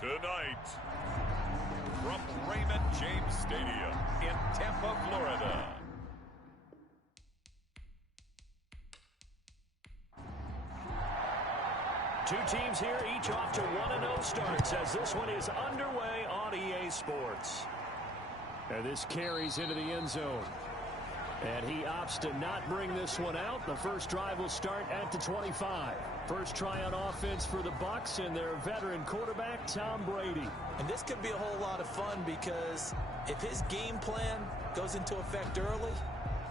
Tonight, from Raymond James Stadium in Tampa, Florida. Two teams here, each off to 1-0 starts as this one is underway on EA Sports. And this carries into the end zone. And he opts to not bring this one out. The first drive will start at the 25. First try on offense for the Bucs and their veteran quarterback, Tom Brady. And this could be a whole lot of fun because if his game plan goes into effect early,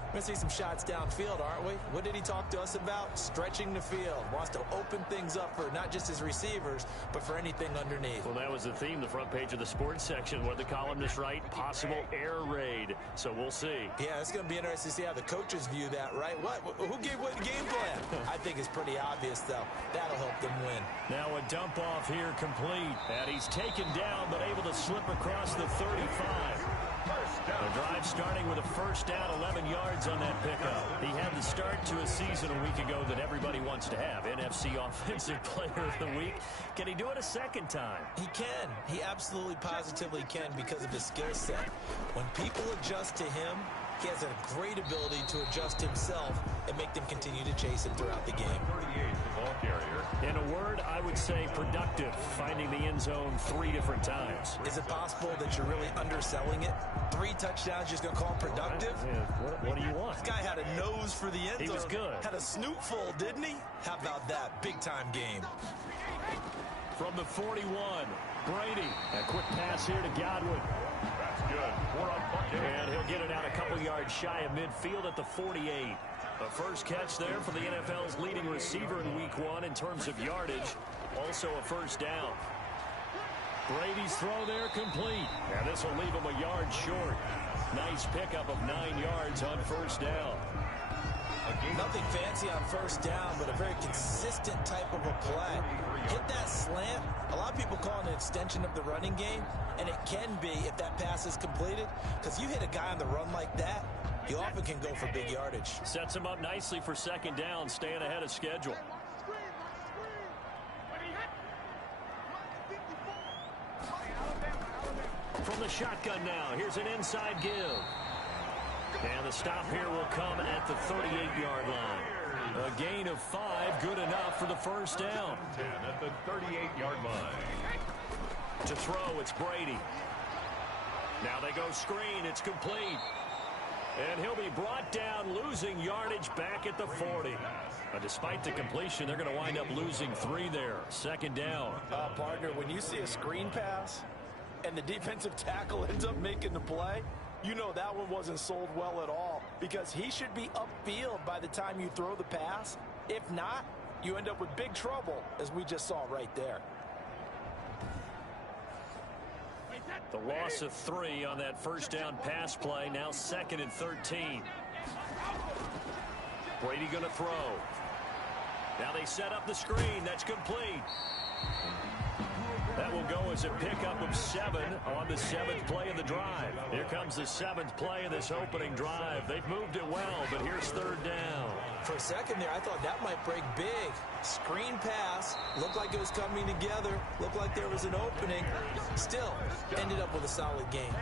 we're going to see some shots downfield, aren't we? What did he talk to us about? Stretching the field. Wants to open things up for not just his receivers, but for anything underneath. Well, that was the theme, the front page of the sports section, where the columnists write possible air raid. So we'll see. Yeah, it's going to be interesting to see how the coaches view that, right? Who gave what game plan? I think it's pretty obvious, though. That'll help them win. Now a dump off here complete. And he's taken down, but able to slip across the 35. The drive starting with a first down, 11 yards on that pickup. He had the start to a season a week ago that everybody wants to have. NFC Offensive Player of the Week. Can he do it a second time? He can. He absolutely positively can because of his skill set. When people adjust to him, he has a great ability to adjust himself and make them continue to chase him throughout the game. 38, the ball carrier. In a word, I would say productive, finding the end zone 3 different times. Is it possible that you're really underselling it? 3 touchdowns, just going to call him productive? What do you want? This guy had a nose for the end zone. He was good. Had a snoot full, didn't he? How about that? Big-time game. From the 41, Brady. A quick pass here to Godwin. That's good. 4 on Buccaneers. And he'll get it out a couple yards shy of midfield at the 48. The first catch there for the NFL's leading receiver in Week 1 in terms of yardage. Also a first down. Brady's throw there complete. And this will leave him a yard short. Nice pickup of 9 yards on first down. Nothing fancy on first down, but a very consistent type of a play. Hit that slant. A lot of people call it an extension of the running game, and it can be if that pass is completed, because you hit a guy on the run like that, you often can go for big yardage. Sets him up nicely for second down, staying ahead of schedule. From the shotgun now, here's an inside give. And the stop here will come at the 38-yard line. A gain of 5, good enough for the first down. 10 at the 38-yard line. To throw, it's Brady. Now they go screen, it's complete. And he'll be brought down, losing yardage back at the 40. Despite the completion, they're going to wind up losing 3 there. Second down. Partner, when you see a screen pass and the defensive tackle ends up making the play, you know that one wasn't sold well at all, because he should be upfield by the time you throw the pass. If not, you end up with big trouble, as we just saw right there. The loss of 3 on that first down pass play, now 2nd and 13. Brady going to throw. Now they set up the screen. That's complete. That will go as a pickup of 7 on the 7th play of the drive. Here comes the 7th play of this opening drive. They've moved it well, but here's third down. For a second there, I thought that might break big. Screen pass. Looked like it was coming together. Looked like there was an opening. Still, ended up with a solid game.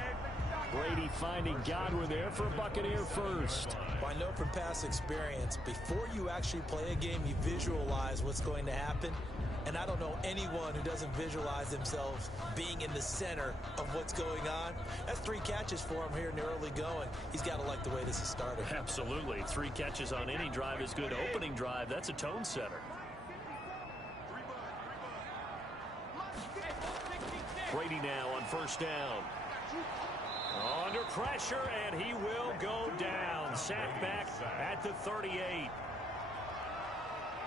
Brady finding Godwin there for a Buccaneer first. Well, I know from past experience, before you actually play a game, you visualize what's going to happen. And I don't know anyone who doesn't visualize themselves being in the center of what's going on. That's 3 catches for him here in the early going. He's got to like the way this is started. Absolutely. 3 catches on any drive is good. Opening drive, that's a tone setter. Brady now on first down. Under pressure, and he will go down. Sacked back at the 38.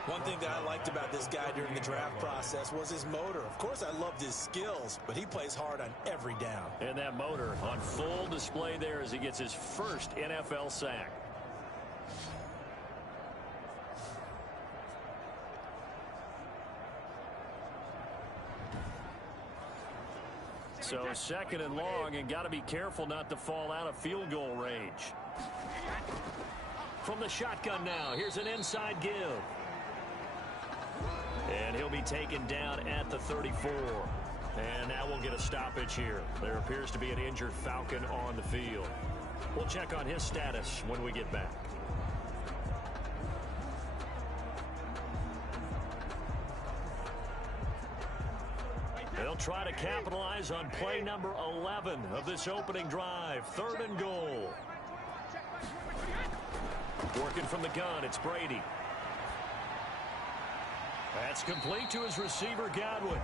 One thing that I liked about this guy during the draft process was his motor. Of course, I loved his skills, but he plays hard on every down. And that motor on full display there as he gets his first NFL sack. So 2nd and long, and got to be careful not to fall out of field goal range. From the shotgun now, here's an inside give. And he'll be taken down at the 34. And now we'll get a stoppage here. There appears to be an injured Falcon on the field. We'll check on his status when we get back. They'll try to capitalize on play number 11 of this opening drive. 3rd and goal. Working from the gun, it's Brady. That's complete to his receiver, Godwin.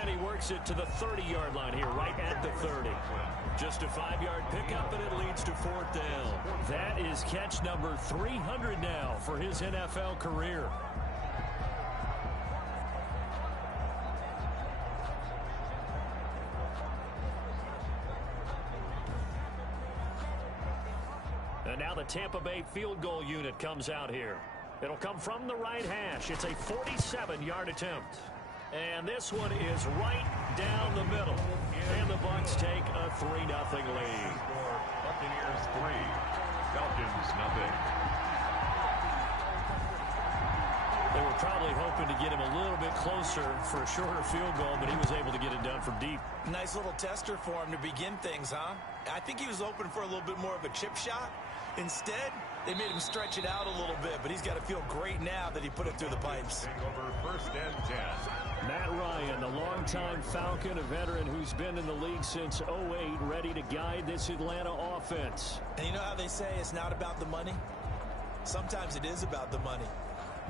And he works it to the 30-yard line here, right at the 30. Just a 5-yard pickup, and it leads to 4th down. That is catch number 300 now for his NFL career. And now the Tampa Bay field goal unit comes out here. It'll come from the right hash. It's a 47-yard attempt. And this one is right down the middle. And the Bucs take a 3-0 lead. Buccaneers 3, Falcons 0. They were probably hoping to get him a little bit closer for a shorter field goal, but he was able to get it done from deep. Nice little tester for him to begin things, huh? I think he was hoping for a little bit more of a chip shot. Instead, they made him stretch it out a little bit, but he's got to feel great now that he put it through the pipes. Over 1st and 10. Matt Ryan, the longtime Falcon, a veteran who's been in the league since 2008, ready to guide this Atlanta offense. And you know how they say it's not about the money? Sometimes it is about the money.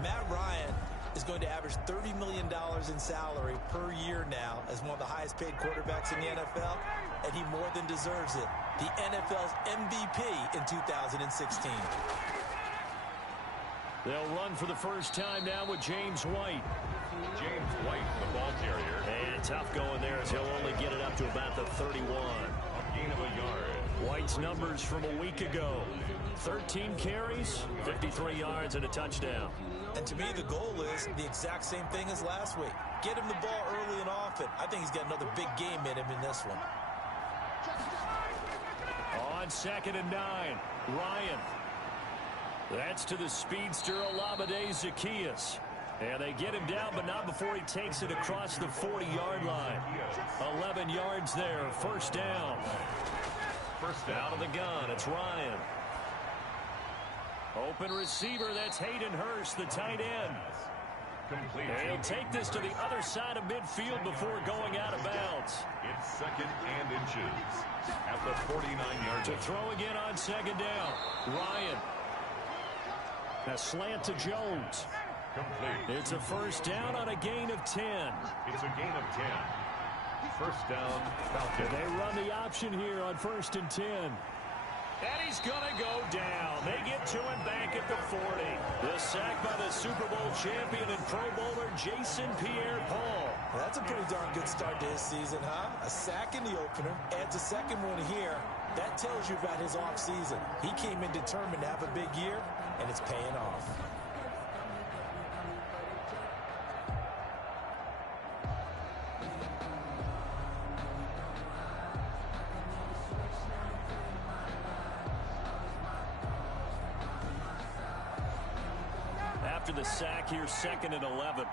Matt Ryan is going to average $30 million in salary per year now as one of the highest paid quarterbacks in the NFL, and he more than deserves it. The NFL's MVP in 2016. They'll run for the first time now with James White. James White, the ball carrier. And tough going there as he'll only get it up to about the 31. A gain of a yard. White's numbers from a week ago. 13 carries, 53 yards, and a touchdown. And to me, the goal is the exact same thing as last week. Get him the ball early and often. I think he's got another big game in him in this one. On 2nd and 9, Ryan. That's to the speedster, Olamide Zaccheaus. And they get him down, but not before he takes it across the 40-yard line. 11 yards there, 1st down. Out of the gun, it's Ryan. Open receiver, that's Hayden Hurst, the tight end. Complete. And he'll take this to the other side of midfield before going out of bounds. It's 2nd and inches at the 49-yard To throw again on 2nd down, Ryan. A slant to Jones. Complete. It's a 1st down on a gain of 10. It's a gain of 10. 1st down, Falcons. They run the option here on 1st and 10. And he's going to go down. They get to him back at the 40. The sack by the Super Bowl champion and Pro Bowler Jason Pierre-Paul. That's a pretty darn good start to his season, huh? A sack in the opener, adds a second one here. That tells you about his offseason. He came in determined to have a big year, and it's paying off. After the sack here, 2nd and 11.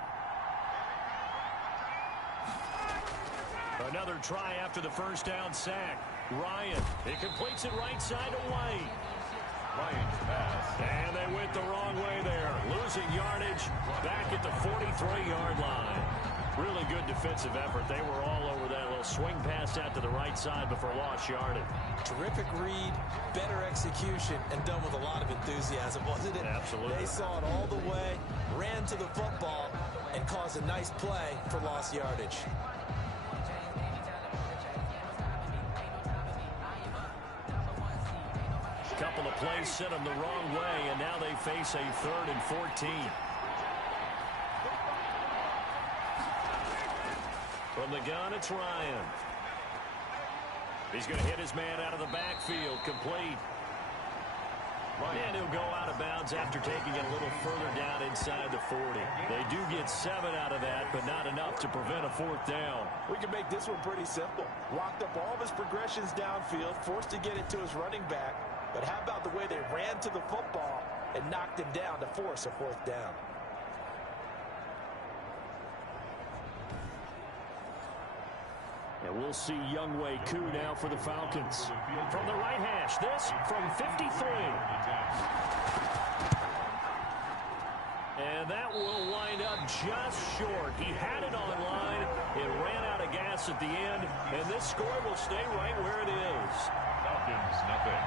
Another try after the 1st down sack. Ryan, he completes it right side to White. Ryan's pass. And they went the wrong way there. Losing yardage back at the 43-yard line. Really good defensive effort. They were all over that little swing pass out to the right side before lost yardage. Terrific read, better execution, and done with a lot of enthusiasm, wasn't it? Absolutely. They saw it all the way, ran to the football, and caused a nice play for lost yardage. Couple of plays sent them the wrong way, and now they face a 3rd and 14. From the gun, it's Ryan. He's going to hit his man out of the backfield, complete. And he'll go out of bounds after taking it a little further down inside the 40. They do get 7 out of that, but not enough to prevent a 4th down. We can make this one pretty simple. Locked up all of his progressions downfield, forced to get it to his running back. But how about the way they ran to the football and knocked him down to force a 4th down? We'll see Younghoe Koo now for the Falcons. From the right hash, this from 53. And that will wind up just short. He had it on line. It ran out of gas at the end, and this score will stay right where it is. Falcons, nothing.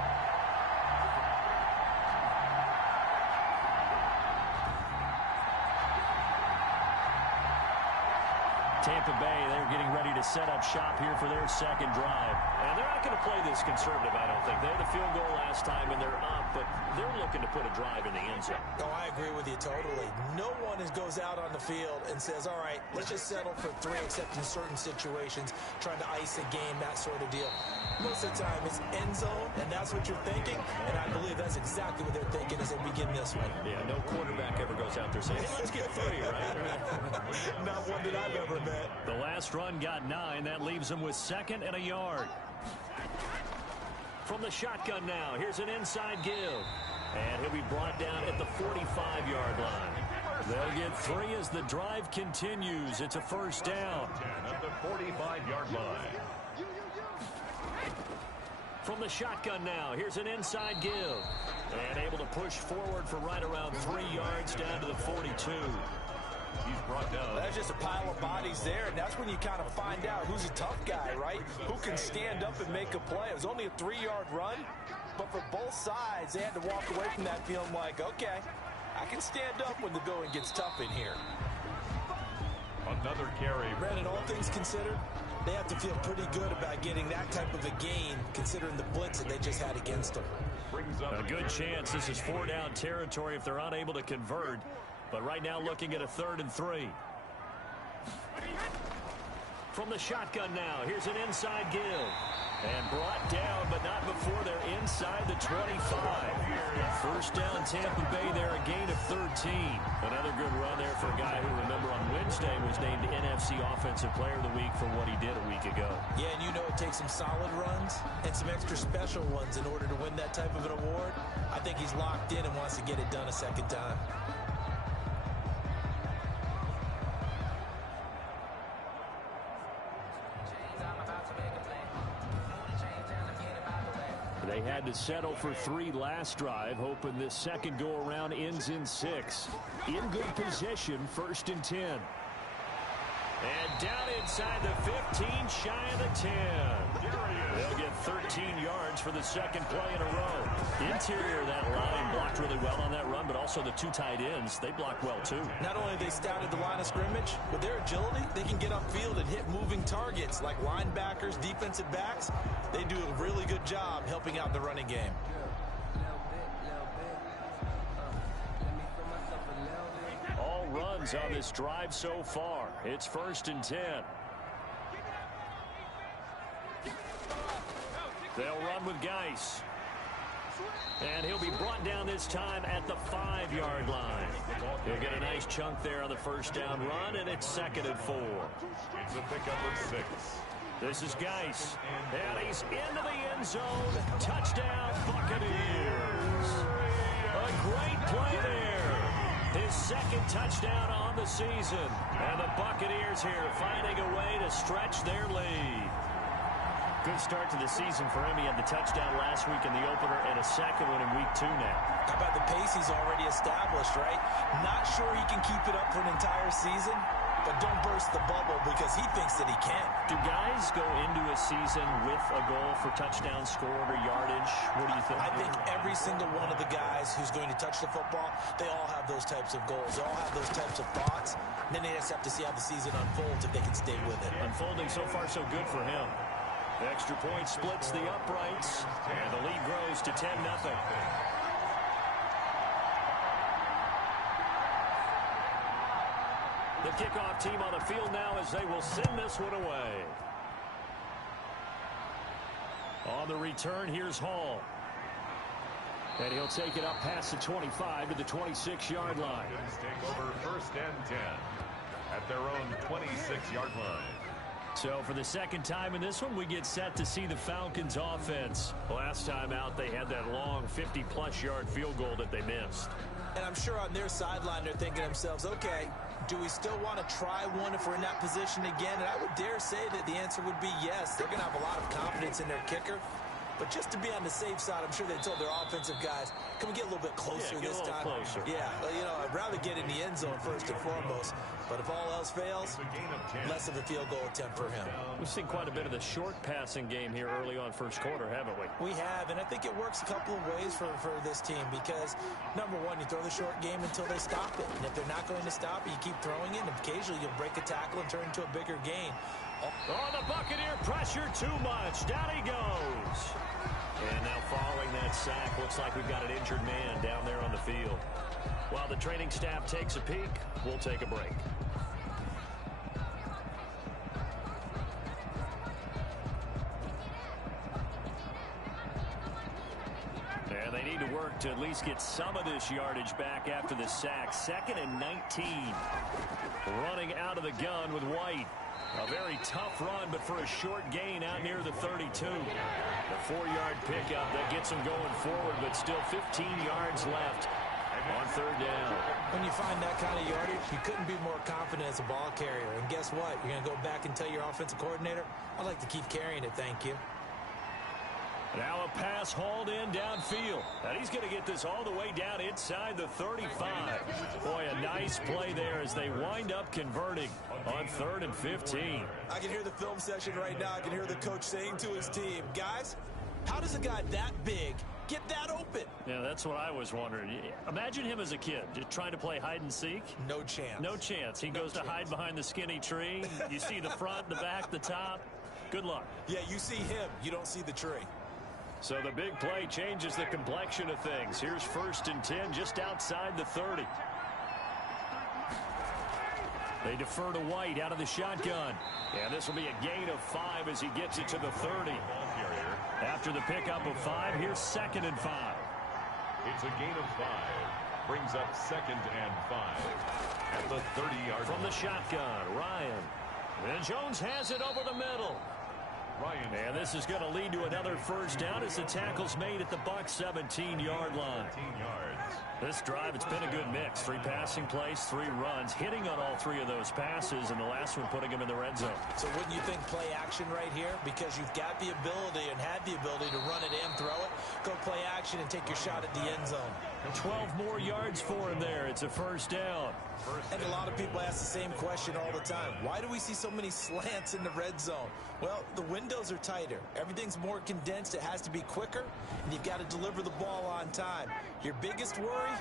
Tampa Bay, they're getting ready to set up shop here for their second drive. And they're not going to play this conservative, I don't think. They had a field goal last time, and they're up, but they're looking to put a drive in the end zone. Oh, I agree with you totally. No one goes out on the field and says, all right, let's just settle for 3, except in certain situations, trying to ice a game, that sort of deal. Most of the time, it's end zone, and that's what you're thinking, and I believe that's exactly what they're thinking as they begin this one. Yeah, no quarterback ever goes out there saying, hey, let's get 3, right? Not one that I've ever met. The last run got 9. That leaves them with 2nd and a yard. From the shotgun now, here's an inside give. And he'll be brought down at the 45-yard line. They'll get 3 as the drive continues. It's a first down. At the 45-yard line. From the shotgun now, here's an inside give. And able to push forward for right around 3 yards down to the 42. He's brought down. That's just a pile of bodies there, and that's when you kind of find out who's a tough guy, right? Who can stand up and make a play. It was only a 3-yard run, but for both sides, they had to walk away from that feeling like, okay, I can stand up when the going gets tough in here. Another carry. Brandon, all things considered, they have to feel pretty good about getting that type of a gain, considering the blitz that they just had against them. A good chance this is 4-down territory if they're unable to convert. But right now looking at a 3rd and 3. From the shotgun now, here's an inside give. And brought down, but not before they're inside the 25. First down Tampa Bay there, a gain of 13. Another good run there for a guy who, remember, on Wednesday was named NFC Offensive Player of the Week for what he did a week ago. Yeah, and you know it takes some solid runs and some extra special ones in order to win that type of an award. I think he's locked in and wants to get it done a second time. They had to settle for 3 last drive, hoping this second go-around ends in 6. In good position, 1st and 10. And down inside the 15, shy of the 10. They'll get 13 yards for the second play in a row. Interior of that line blocked really well on that run, but also the 2 tight ends, they blocked well too. Not only they scouted the line of scrimmage, with their agility, they can get upfield and hit moving targets like linebackers, defensive backs. They do a really good job helping out in the running game. All runs on this drive so far. It's 1st and 10. They'll run with Geis. And he'll be brought down this time at the 5-yard line. He'll get a nice chunk there on the first down run, and it's 2nd and 4. It's a pickup of 6. This is Geis. And he's into the end zone. Touchdown, Buccaneers. A great play there. His 2nd touchdown on the season. And the Buccaneers here finding a way to stretch their lead. Good start to the season for him. He had the touchdown last week in the opener and a second one in week 2 now. How about the pace he's already established, right? Not sure he can keep it up for an entire season, but don't burst the bubble because he thinks that he can. Do guys go into a season with a goal for touchdown scored or yardage? What do you think? I think every single one of the guys who's going to touch the football, they all have those types of goals. They all have those types of thoughts. And then they just have to see how the season unfolds if they can stay with it. Unfolding so far so good for him. The extra point splits the uprights, and the lead grows to 10-0. The kickoff team on the field now as they will send this one away. On the return, here's Hall. And he'll take it up past the 25 to the 26-yard line. Take over 1st and 10 at their own 26-yard line. So for the second time in this one, we get set to see the Falcons offense. Last time out, they had that long 50-plus yard field goal that they missed. And I'm sure on their sideline they're thinking to themselves, okay, do we still want to try one if we're in that position again? And I would dare say that the answer would be yes. They're going to have a lot of confidence in their kicker. But just to be on the safe side, I'm sure they told their offensive guys, can we get a little bit closer this time? Closer. Yeah, well, you know, I'd rather get in the end zone first and foremost. But if all else fails, less of a field goal attempt for him. We've seen quite a bit of the short passing game here early on first quarter, haven't we? We have, and I think it works a couple of ways for this team because, number one, you throw the short game until they stop it. And if they're not going to stop it, you keep throwing it, and occasionally you'll break a tackle and turn into a bigger gain. Oh, the Buccaneer pressure too much. Down he goes. And now following that sack, looks like we've got an injured man down there on the field. While the training staff takes a peek, we'll take a break. And they need to work to at least get some of this yardage back after the sack. 2nd and 19. Running out of the gun with White. A very tough run, but for a short gain out near the 32. The 4-yard pickup that gets him going forward, but still 15 yards left on 3rd down. When you find that kind of yardage, you couldn't be more confident as a ball carrier. And guess what? You're going to go back and tell your offensive coordinator, I'd like to keep carrying it, thank you. Now a pass hauled in downfield. And he's going to get this all the way down inside the 35. Boy, a nice play there as they wind up converting on 3rd and 15. I can hear the film session right now. I can hear the coach saying to his team, guys, how does a guy that big get that open? Yeah, that's what I was wondering. Imagine him as a kid just trying to play hide and seek. No chance. No chance. He goes to hide behind the skinny tree. You see the front, the back, the top. Good luck. Yeah, you see him. You don't see the tree. So the big play changes the complexion of things. Here's 1st and 10 just outside the 30. They defer to White out of the shotgun. And this will be a gain of 5 as he gets it to the 30. After the pickup of 5, here's 2nd and 5. It's a gain of 5. Brings up 2nd and 5. At the 30-yard from the shotgun, Ryan. And Jones has it over the middle. Ryan. And this is going to lead to another 1st down as the tackle's made at the Bucs 17-yard line. 17 yards. This drive, it's been a good mix. 3 passing plays, 3 runs, hitting on all 3 of those passes, and the last one putting him in the red zone. So wouldn't you think play action right here? Because you've got the ability and had the ability to run it and throw it. Go play action and take your shot at the end zone. 12 more yards for him there. It's a 1st down. And a lot of people ask the same question all the time. Why do we see so many slants in the red zone? Well, the windows are tighter. Everything's more condensed. It has to be quicker, and you've got to deliver the ball on time. Your biggest worry,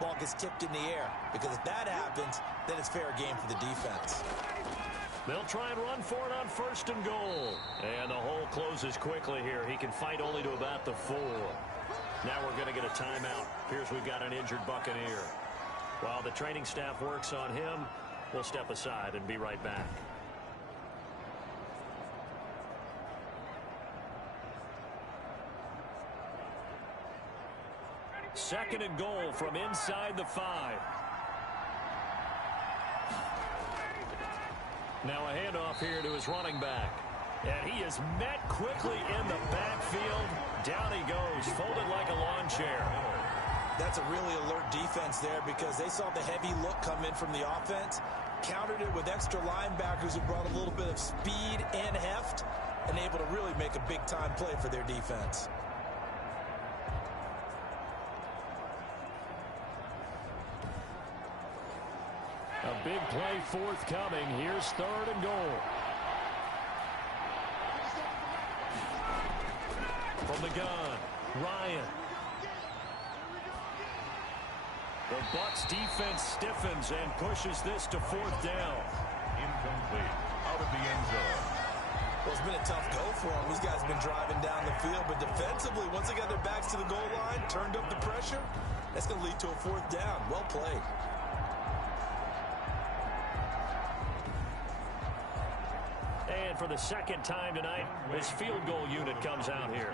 ball gets tipped in the air. Because if that happens, then it's fair game for the defense. They'll try and run for it on 1st and goal. And the hole closes quickly here. He can fight only to about the 4. Now we're going to get a timeout. Here's we've got an injured Buccaneer. While the training staff works on him, we'll step aside and be right back. Second and goal from inside the 5. Now a handoff here to his running back. And he is met quickly in the backfield. Down he goes, folded like a lawn chair. That's a really alert defense there because they saw the heavy look come in from the offense, countered it with extra linebackers who brought a little bit of speed and heft, and able to really make a big-time play for their defense. A big play forthcoming. Here's 3rd and goal. From the gun, Ryan. The Bucs defense stiffens and pushes this to 4th down. Incomplete. Out of the end zone. Well, it's been a tough go for them. These guys have been driving down the field, but defensively, once they got their backs to the goal line, turned up the pressure, that's going to lead to a 4th down. Well played. And for the 2nd time tonight, this field goal unit comes out here.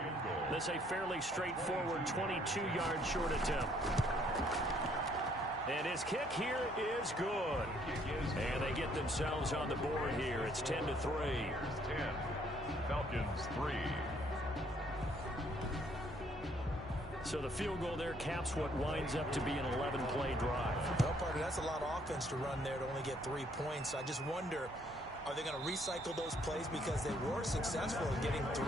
This a fairly straightforward 22-yard short attempt. And his kick here is good. And they get themselves on the board here. It's 10-3. Here's 10. Falcons 3. So the field goal there caps what winds up to be an 11-play drive. Well, partner, that's a lot of offense to run there to only get 3 points. So I just wonder, are they going to recycle those plays because they were successful in getting 3?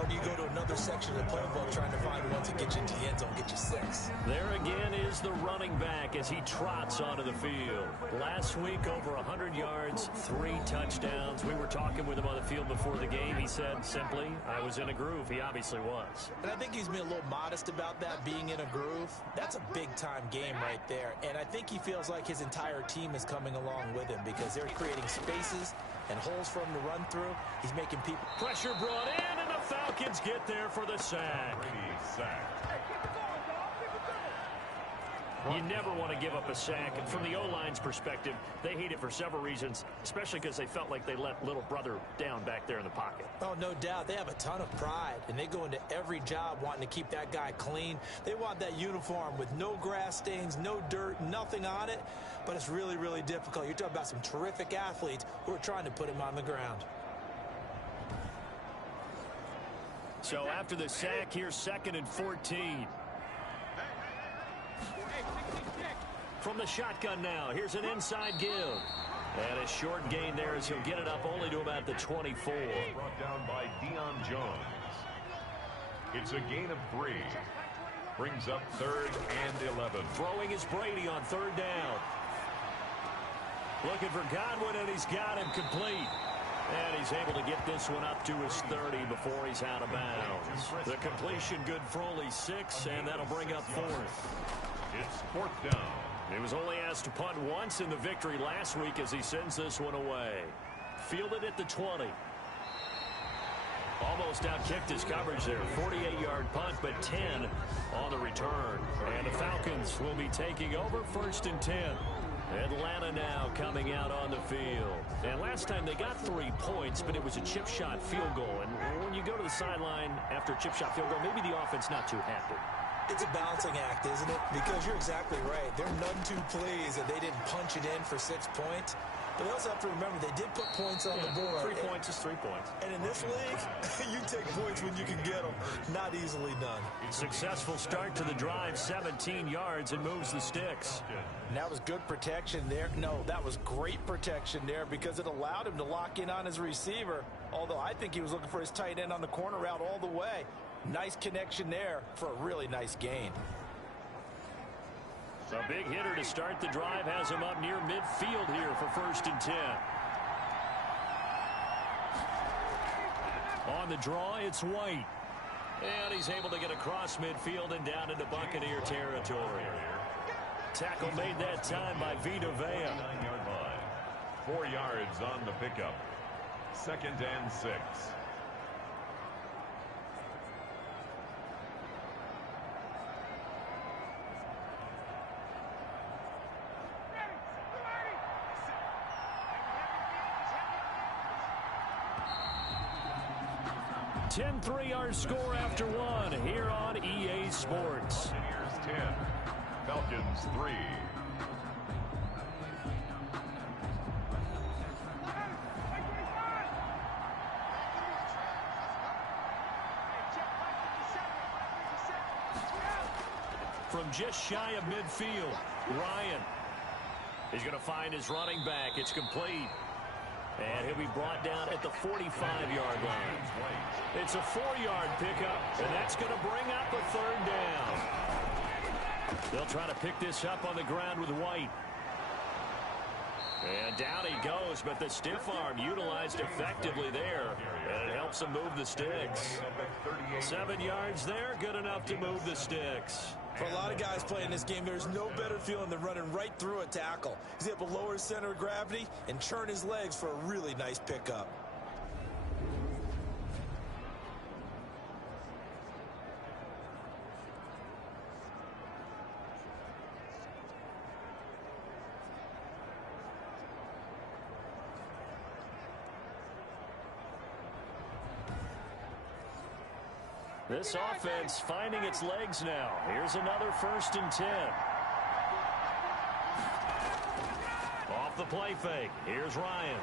Or do you go to another section of the playbook trying to find ones that get you into the end zone, get you 6? There again is the running back as he trots onto the field. Last week, over 100 yards, 3 touchdowns. We were talking with him on the field before the game. He said simply, I was in a groove. He obviously was. And I think he's been a little modest about that, being in a groove. That's a big-time game right there. And I think he feels like his entire team is coming along with him because they're creating spaces and holes for him to run through. He's making people... Pressure brought in, and the Falcons get there for the sack. You never want to give up a sack. And from the O-line's perspective, they hate it for several reasons, especially because they felt like they let little brother down back there in the pocket. Oh, no doubt. They have a ton of pride, and they go into every job wanting to keep that guy clean. They want that uniform with no grass stains, no dirt, nothing on it. But it's really, really difficult. You're talking about some terrific athletes who are trying to put him on the ground. So after the sack, here's 2nd and 14. From the shotgun now, here's an inside give. And a short gain there as he'll get it up only to about the 24. Brought down by Jones. It's a gain of 3. Brings up 3rd and 11. Throwing is Brady on 3rd down. Looking for Godwin, and he's got him complete. And he's able to get this one up to his 30 before he's out of bounds. The completion good for only 6, and that'll bring up 4th. It's 4th down. He was only asked to punt once in the victory last week as he sends this one away. Fielded at the 20. Almost outkicked his coverage there. 48-yard punt, but 10 on the return. And the Falcons will be taking over 1st and 10. Atlanta now coming out on the field. And last time they got 3 points, but it was a chip shot field goal. And when you go to the sideline after a chip shot field goal, maybe the offense not too happy. It's a balancing act, isn't it? Because you're exactly right. They're none too pleased that they didn't punch it in for 6 points. But they also have to remember they did put points on the board. 3 points is 3 points. And in this league, you take points when you can get them. Not easily done. Successful start to the drive, 17 yards, and moves the sticks. And that was good protection there. No, that was great protection there because it allowed him to lock in on his receiver. Although I think he was looking for his tight end on the corner route all the way. Nice connection there for a really nice gain. A big hitter to start the drive has him up near midfield here for 1st and 10. On the draw, it's White. And he's able to get across midfield and down into Buccaneer territory. Tackle made that time by Vita Vea. 9-yard line. 4 yards on the pickup. 2nd and 6. Ten 3-yard score after 1 here on EA Sports. Buccaneers 10. Falcons 3. From just shy of midfield, Ryan. He's going to find his running back. It's complete. And he'll be brought down at the 45-yard line. It's a 4-yard pickup, and that's going to bring up a 3rd down. They'll try to pick this up on the ground with White. And down he goes, but the stiff arm utilized effectively there. And it helps him move the sticks. 7 yards there, good enough to move the sticks. For a lot of guys playing this game, there's no better feeling than running right through a tackle. He's able to lower his center of gravity and churn his legs for a really nice pickup. This offense finding its legs now. Here's another 1st and 10. Off the play fake. Here's Ryan.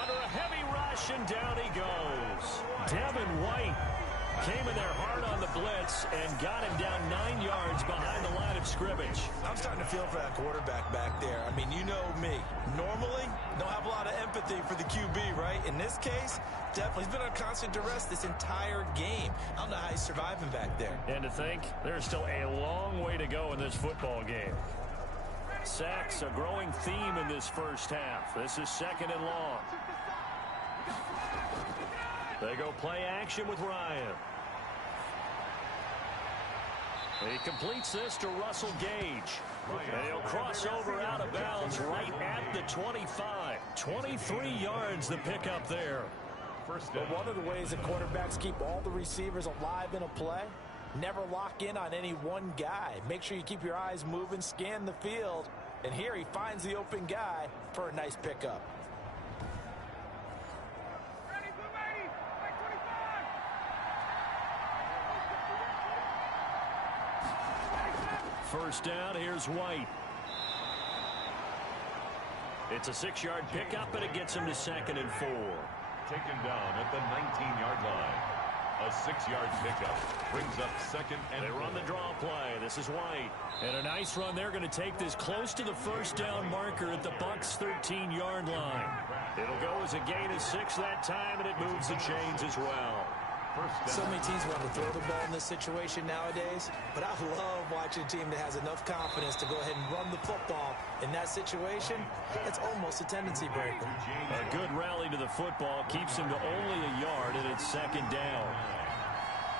Under a heavy rush, and down he goes. Devin White Came in there hard on the blitz and got him down 9 yards behind the line of scrimmage. I'm starting to feel for that quarterback back there. I mean, you know me. Normally, don't have a lot of empathy for the QB, right? In this case, definitely. He's been on constant duress this entire game. I don't know how he's surviving back there. And to think, there's still a long way to go in this football game. Sacks, a growing theme in this first half. This is 2nd and long. They go play action with Ryan. He completes this to Russell Gage. And he'll cross over out of bounds right at the 25. 23 yards the pickup there. But one of the ways that quarterbacks keep all the receivers alive in a play, never lock in on any one guy. Make sure you keep your eyes moving, scan the field. And here he finds the open guy for a nice pickup. First down, here's White. It's a 6-yard pickup, and it gets him to 2nd and 4. Taken down at the 19-yard line. A 6-yard pickup brings up 2nd and 4. They run the draw play. This is White. And a nice run. They're going to take this close to the first down marker at the Bucs' 13-yard line. It'll go as a gain of 6 that time, and it moves the chains as well. So many teams want to throw the ball in this situation nowadays, but I love watching a team that has enough confidence to go ahead and run the football. In that situation, it's almost a tendency breaker. A good rally to the football keeps him to only a yard, and it's 2nd down.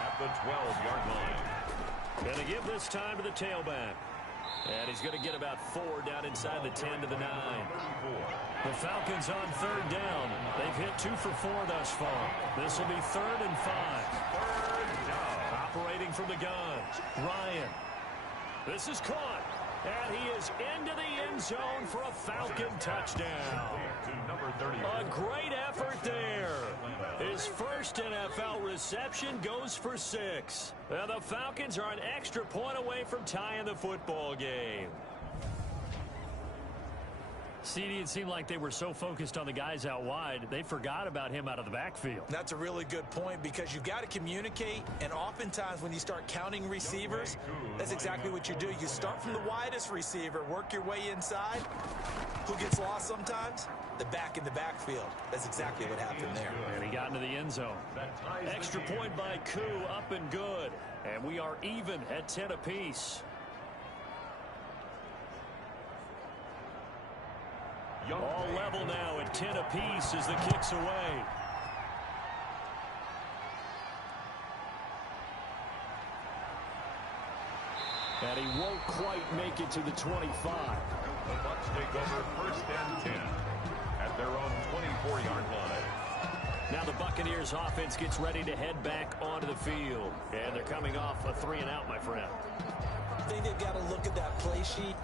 At the 12-yard line. Going to give this time to the tailback. And he's going to get about 4 down inside the 10 to the 9. The Falcons on 3rd down. They've hit 2 for 4 thus far. This will be 3rd and 5. 3rd down. Operating from the gun. Ryan. This is caught. And he is into the end zone for a Falcon touchdown. A great effort there. His first NFL reception goes for 6. And the Falcons are an extra point away from tying the football game. CD, it seemed like they were so focused on the guys out wide, they forgot about him out of the backfield. That's a really good point because you've got to communicate, and oftentimes when you start counting receivers, that's exactly what you do. You start from the widest receiver, work your way inside. Who gets lost sometimes? The back in the backfield. That's exactly what happened there. And he got into the end zone. Extra point by Koo, up and good. And we are even at 10 apiece. All level now at 10 apiece as the kick's away. And he won't quite make it to the 25. The Bucs take over 1st and 10 at their own 24-yard line. Now the Buccaneers offense gets ready to head back onto the field. And they're coming off a 3-and-out, my friend. I think they've got to look at that play sheet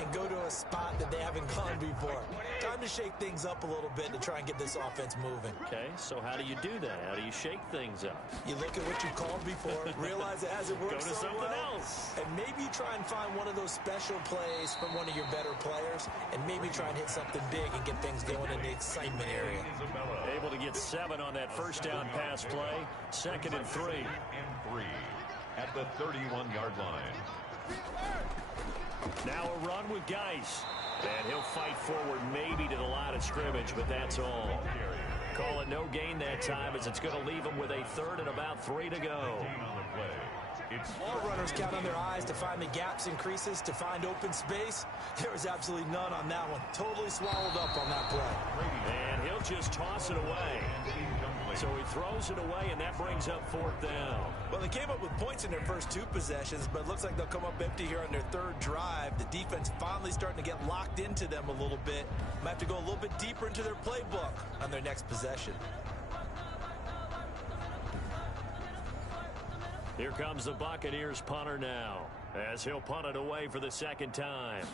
and go to a spot that they haven't gone before. Time to shake things up a little bit to try and get this offense moving. Okay, so how do you do that? How do you shake things up? You look at what you called before, realize it hasn't worked Go to so something well, else. and maybe you try and find one of those special plays from one of your better players, and maybe try and hit something big and get things going in the excitement area. Able to get 7 on that first down pass play. 2nd and 3. At the 31-yard line. Now a run with Geis. And he'll fight forward maybe to the line of scrimmage, but that's all. Call it no gain that time as it's going to leave him with a 3rd and about 3 to go. All runners count on their eyes to find the gaps and creases, to find open space. There was absolutely none on that one. Totally swallowed up on that play. And he'll just toss it away. So he throws it away, and that brings up 4th down. Well, they came up with points in their first 2 possessions, but it looks like they'll come up empty here on their 3rd drive. The defense finally starting to get locked into them a little bit. Might have to go a little bit deeper into their playbook on their next possession. Here comes the Buccaneers punter now, as he'll punt it away for the 2nd time.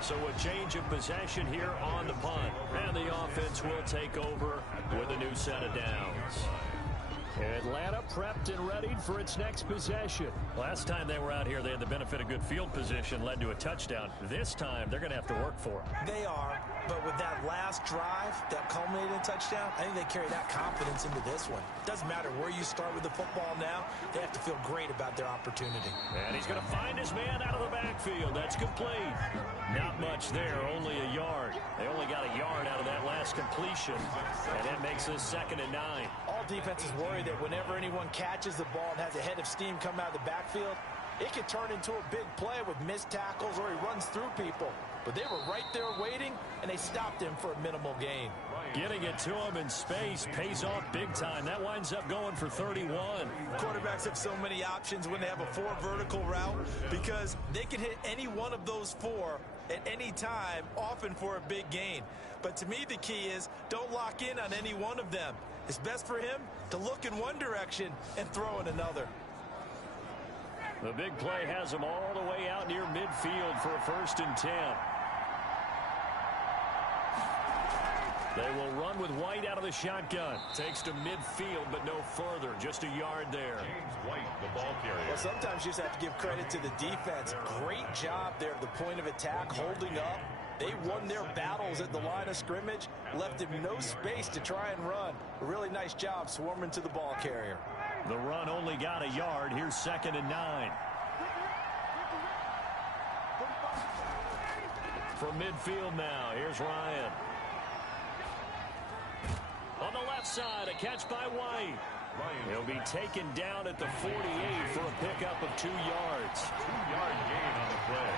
So a change of possession here on the punt. And the offense will take over with a new set of downs. Atlanta prepped and readied for its next possession. Last time they were out here, they had the benefit of good field position, led to a touchdown. This time, they're going to have to work for it. They are, but with that last drive that culminated in a touchdown, I think they carry that confidence into this one. Doesn't matter where you start with the football now, they have to feel great about their opportunity. And he's going to find his man out of the backfield. That's complete. Not much there, only a yard. They only got a yard out of that last completion, and that makes this 2nd and 9. All defenses worry that whenever anyone catches the ball and has a head of steam come out of the backfield, it can turn into a big play with missed tackles or he runs through people. But they were right there waiting, and they stopped him for a minimal gain. Getting it to him in space pays off big time. That winds up going for 31. Quarterbacks have so many options when they have a 4 vertical route because they can hit any one of those 4 at any time, often for a big gain. But to me, the key is don't lock in on any one of them. It's best for him to look in one direction and throw in another. The big play has him all the way out near midfield for a 1st and 10. They will run with White out of the shotgun. Takes to midfield, but no further. Just a yard there. James White, the ball carrier. Well, sometimes you just have to give credit to the defense. Great job there at the point of attack, holding up. They won their battles at the line of scrimmage, left him no space to try and run. A really nice job swarming to the ball carrier. The run only got a yard. Here's 2nd and 9. From midfield now, here's Ryan. On the left side, a catch by White. He'll be taken down at the 48 for a pickup of 2 yards. 2-yard gain on the play.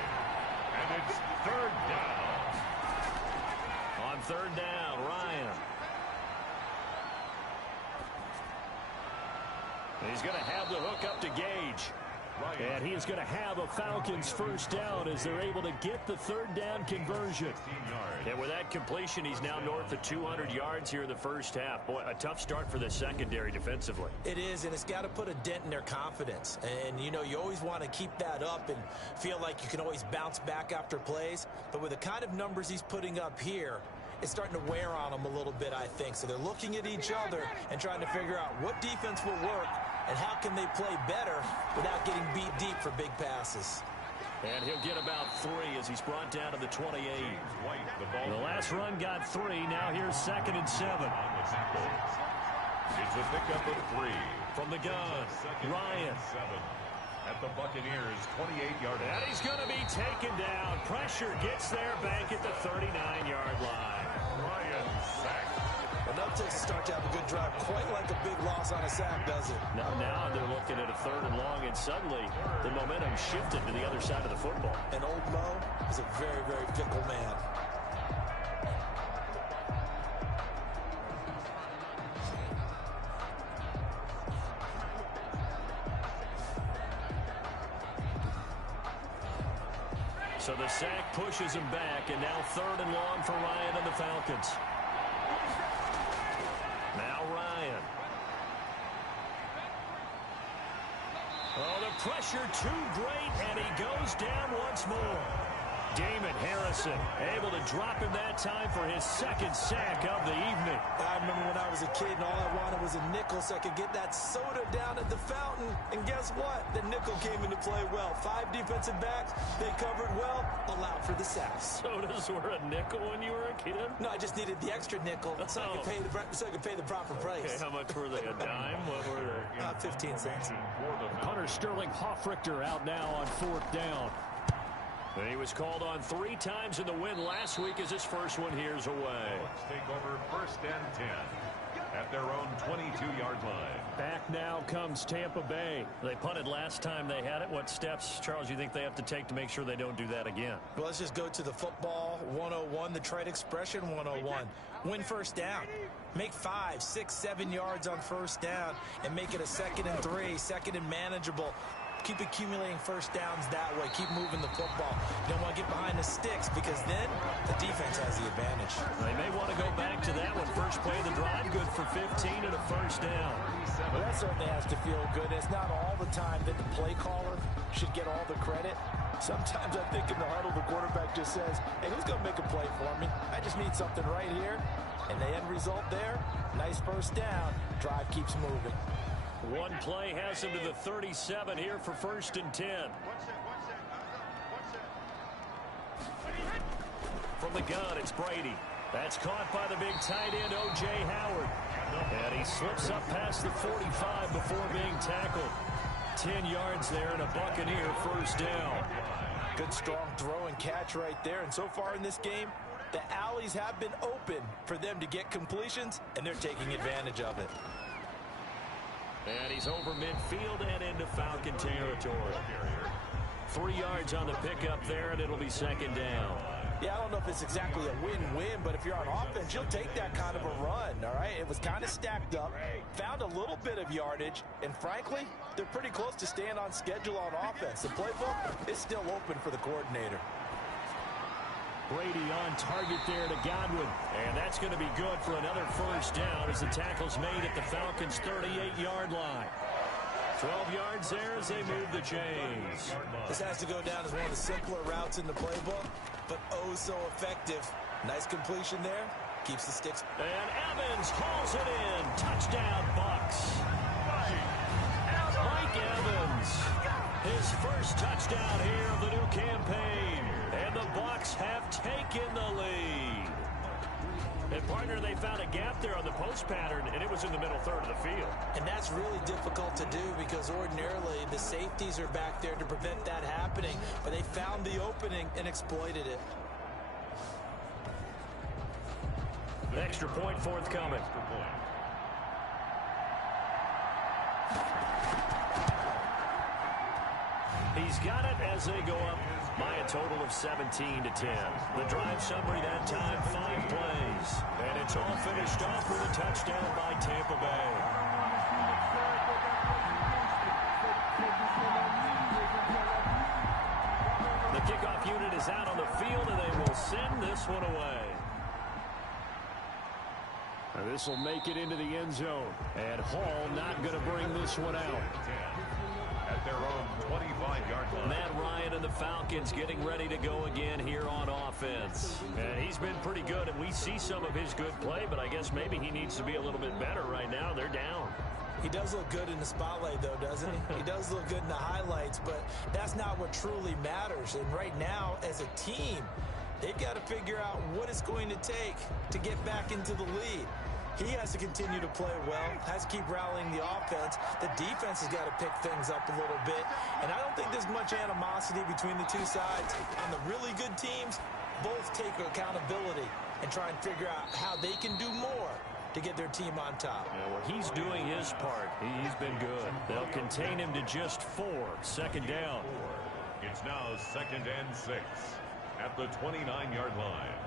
And it's 3rd down. On 3rd down, Ryan. He's going to have the hook up to Gage. And he is going to have a Falcons 1st down as they're able to get the 3rd down conversion. And with that completion, he's now north of 200 yards here in the 1st half. Boy, a tough start for the secondary defensively. It is, and it's got to put a dent in their confidence. And, you know, you always want to keep that up and feel like you can always bounce back after plays. But with the kind of numbers he's putting up here, it's starting to wear on them a little bit, I think. So they're looking at each other and trying to figure out what defense will work and how can they play better without getting beat deep for big passes. And he'll get about 3 as he's brought down to the 28. The last run got 3. Now here's 2nd and 7. It's a pickup of 3. From the gun, Ryan. At the Buccaneers 28-yard line. And he's going to be taken down. Pressure gets there back at the 39-yard line. Ryan sacked. Well, no takes to start to have a good drive. Quite like a big loss on a sack, does it? Now they're looking at a 3rd and long, and suddenly the momentum shifted to the other side of the football. And old Mo is a very, very fickle man. So the sack pushes him back, and now 3rd and long for Ryan and the Falcons. Now Ryan. Oh, the pressure too great, and he goes down once more. Damon Harrison able to drop him that time for his 2nd sack of the evening. I remember when I was a kid and all I wanted was a nickel so I could get that soda down at the fountain. And guess what? The nickel came into play well. 5 defensive backs, they covered well, allowed for the sacks. Sodas were a nickel when you were a kid? No, I just needed the extra nickel so I could pay the proper price. Okay, how much were they? A dime? What were they? 15 cents. Punter Sterling Hoffrichter out now on 4th down. And he was called on 3 times in the win last week as his first one here's away. Let's take over 1st and 10 at their own 22-yard line. Back now comes Tampa Bay. They punted last time they had it. What steps, Charles, you think they have to take to make sure they don't do that again? Well, let's just go to the football 101, the trade expression 101. Win 1st down. Make 5, 6, 7 yards on 1st down and make it a 2nd and 3, 2nd and manageable. Keep accumulating 1st downs that way. Keep moving the football. You don't want to get behind the sticks because then the defense has the advantage. They may want to go back to that one. First play of the drive, good for 15 and a 1st down. Well, that certainly has to feel good. It's not all the time that the play caller should get all the credit. Sometimes I think in the huddle, the quarterback just says, hey, who's going to make a play for me? I just need something right here. And the end result there, nice 1st down. Drive keeps moving. One play has him to the 37 here for 1st and 10. From the gun, it's Brady. That's caught by the big tight end, O.J. Howard. And he slips up past the 45 before being tackled. 10 yards there and a Buccaneer 1st down. Good, strong throw and catch right there. And so far in this game, the alleys have been open for them to get completions, and they're taking advantage of it. And he's over midfield and into Falcon territory. 3 yards on the pickup there, and it'll be 2nd down. Yeah, I don't know if it's exactly a win-win, but if you're on offense, you'll take that kind of a run, all right? It was kind of stacked up, found a little bit of yardage, and frankly, they're pretty close to staying on schedule on offense. The playbook is still open for the coordinator. Brady on target there to Godwin. And that's going to be good for another 1st down as the tackle's made at the Falcons' 38-yard line. 12 yards there as they move the chains. This has to go down as one of the simpler routes in the playbook, but oh so effective. Nice completion there. Keeps the sticks. And Evans hauls it in. Touchdown, Bucs. Mike Evans. His first touchdown here of the new campaign. And the Bucs have taken the lead. And, partner, they found a gap there on the post pattern, and it was in the middle third of the field. And that's really difficult to do because ordinarily the safeties are back there to prevent that happening. But they found the opening and exploited it. Extra point forthcoming. He's got it as they go up by a total of 17-10. The drive summary that time, 5 plays. And it's all finished off with a touchdown by Tampa Bay. The kickoff unit is out on the field, and they will send this one away. And this will make it into the end zone. And Hall not going to bring this one out. At their own 25-yard line. Matt Ryan and the Falcons getting ready to go again here on offense. And he's been pretty good, and we see some of his good play, but I guess maybe he needs to be a little bit better right now. They're down. He does look good in the spotlight, though, doesn't he? He does look good in the highlights, but that's not what truly matters. And right now, as a team, they've got to figure out what it's going to take to get back into the lead. He has to continue to play well, has to keep rallying the offense. The defense has got to pick things up a little bit. And I don't think there's much animosity between the two sides. On the really good teams, both take accountability and try and figure out how they can do more to get their team on top. Yeah, well, he's doing his part. He's been good. They'll contain him to just 4. 2nd down. It's now 2nd and 6 at the 29-yard line.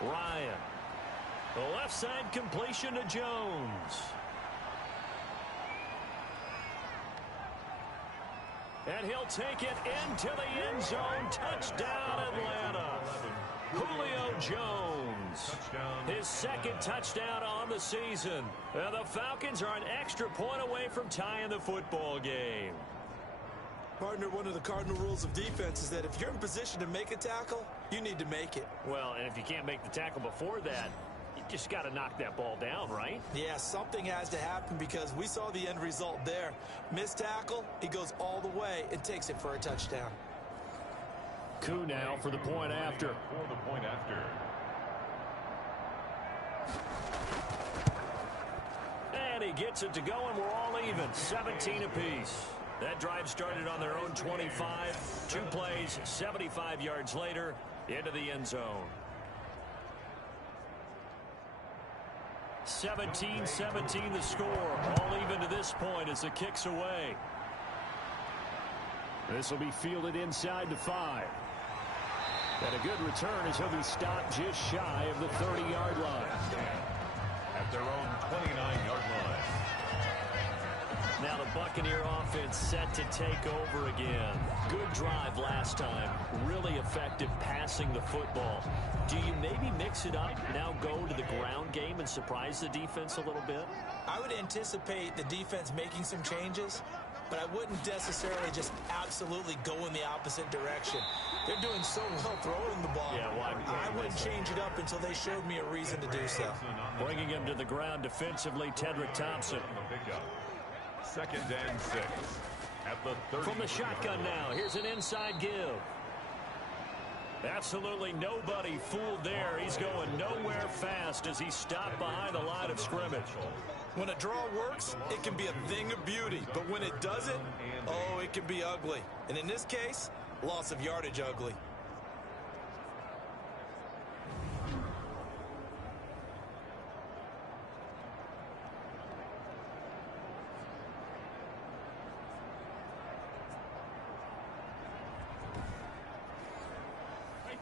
Ryan. The left side completion to Jones. And he'll take it into the end zone. Touchdown, Atlanta. Julio Jones. His 2nd touchdown on the season. And the Falcons are an extra point away from tying the football game. Partner, one of the cardinal rules of defense is that if you're in position to make a tackle, you need to make it. Well, and if you can't make the tackle before that, you just got to knock that ball down, right? Yeah, something has to happen because we saw the end result there. Missed tackle, he goes all the way and takes it for a touchdown. Coup now for the point after. For the point after. And he gets it to go, and we're all even. 17 apiece. That drive started on their own 25. 2 plays, 75 yards later, into the end zone. 17-17 the score. All even to this point as the kick's away. This will be fielded inside the 5. And a good return as he'll be stopped just shy of the 30-yard line. At their own 29-yard line. Now the Buccaneer offense set to take over again. Good drive last time. Really effective passing the football. Do you maybe mix it up, now go to the ground game and surprise the defense a little bit? I would anticipate the defense making some changes. but I wouldn't necessarily just absolutely go in the opposite direction. They're doing so well throwing the ball. Yeah, well, I wouldn't change it up until they showed me a reason to do so. Bringing him to the ground defensively, Tedrick Thompson. Second and 6. At the 30. From the shotgun now, here's an inside give. Absolutely nobody fooled there. He's going nowhere fast as he stopped behind the line of scrimmage. When a draw works, it can be a thing of beauty. But when it doesn't, oh, it can be ugly. And in this case, loss of yardage ugly.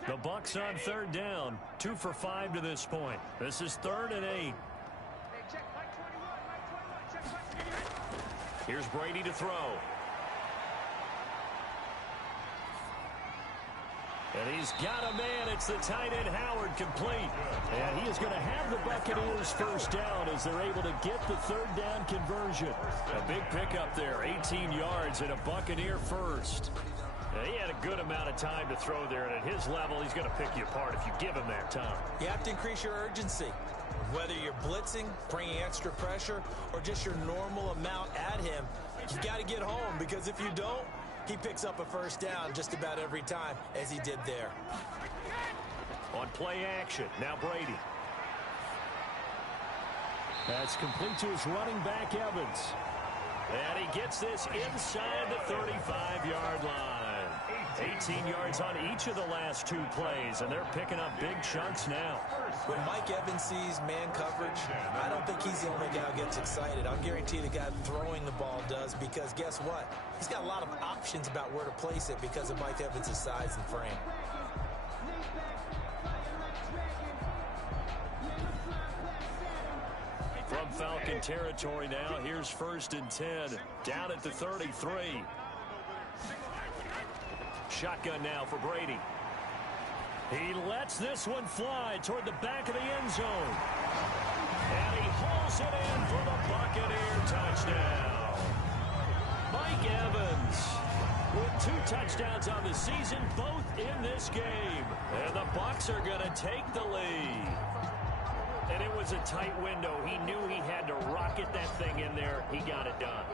The Bucs on third down. 2 for 5 to this point. This is 3rd and 8. Here's Brady to throw. And he's got a man. It's the tight end Howard, complete. And he is going to have the Buccaneers first down as they're able to get the 3rd down conversion. A big pickup there, 18 yards and a Buccaneer first. He had a good amount of time to throw there, and at his level, he's going to pick you apart if you give him that time. You have to increase your urgency. Whether you're blitzing, bringing extra pressure, or just your normal amount at him, you've got to get home, because if you don't, he picks up a first down just about every time, as he did there. On play action, now Brady. That's complete to his running back, Evans. And he gets this inside the 35-yard line. 18 yards on each of the last 2 plays, and they're picking up big chunks now. When Mike Evans sees man coverage, I don't think he's the only guy who gets excited. I'll guarantee the guy throwing the ball does, because guess what? He's got a lot of options about where to place it because of Mike Evans' size and frame. From Falcon territory now, here's 1st and 10. Down at the 33. Shotgun now for Brady. He lets this one fly toward the back of the end zone. And he hauls it in for the Buccaneer touchdown. Mike Evans with 2 touchdowns on the season, both in this game. And the Bucs are going to take the lead. And it was a tight window. He knew he had to rocket that thing in there. He got it done.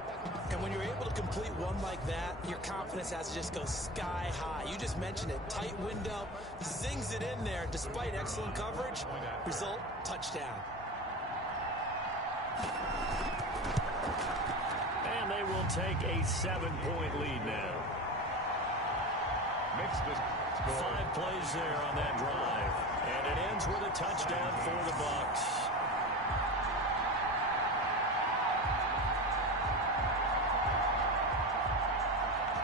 And when you're able to complete one like that, your confidence has to just go sky high. You just mentioned it. Tight window, zings it in there despite excellent coverage. Result, touchdown. And they will take a 7-point lead now. 5 plays there on that drive. And it ends with a touchdown for the Bucs.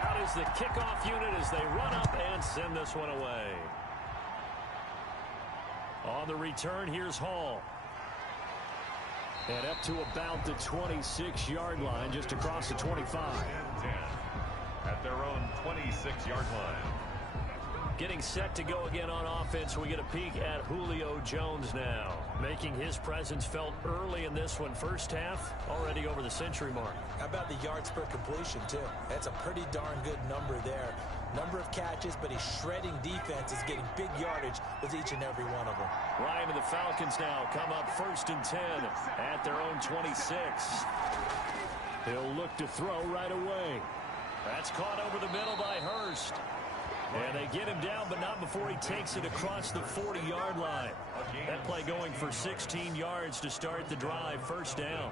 Out is the kickoff unit as they run up and send this one away. On the return, here's Hall. And up to about the 26-yard line, just across the 25. At their own 26-yard line. Getting set to go again on offense. We get a peek at Julio Jones now, making his presence felt early in this one. First half, already over the century mark. How about the yards per completion, too? That's a pretty darn good number there. Number of catches, but he's shredding defenses, getting big yardage with each and every one of them. Ryan and the Falcons now come up 1st and 10 at their own 26. He'll look to throw right away. That's caught over the middle by Hurst. And they get him down, but not before he takes it across the 40-yard line. That play going for 16 yards to start the drive, first down.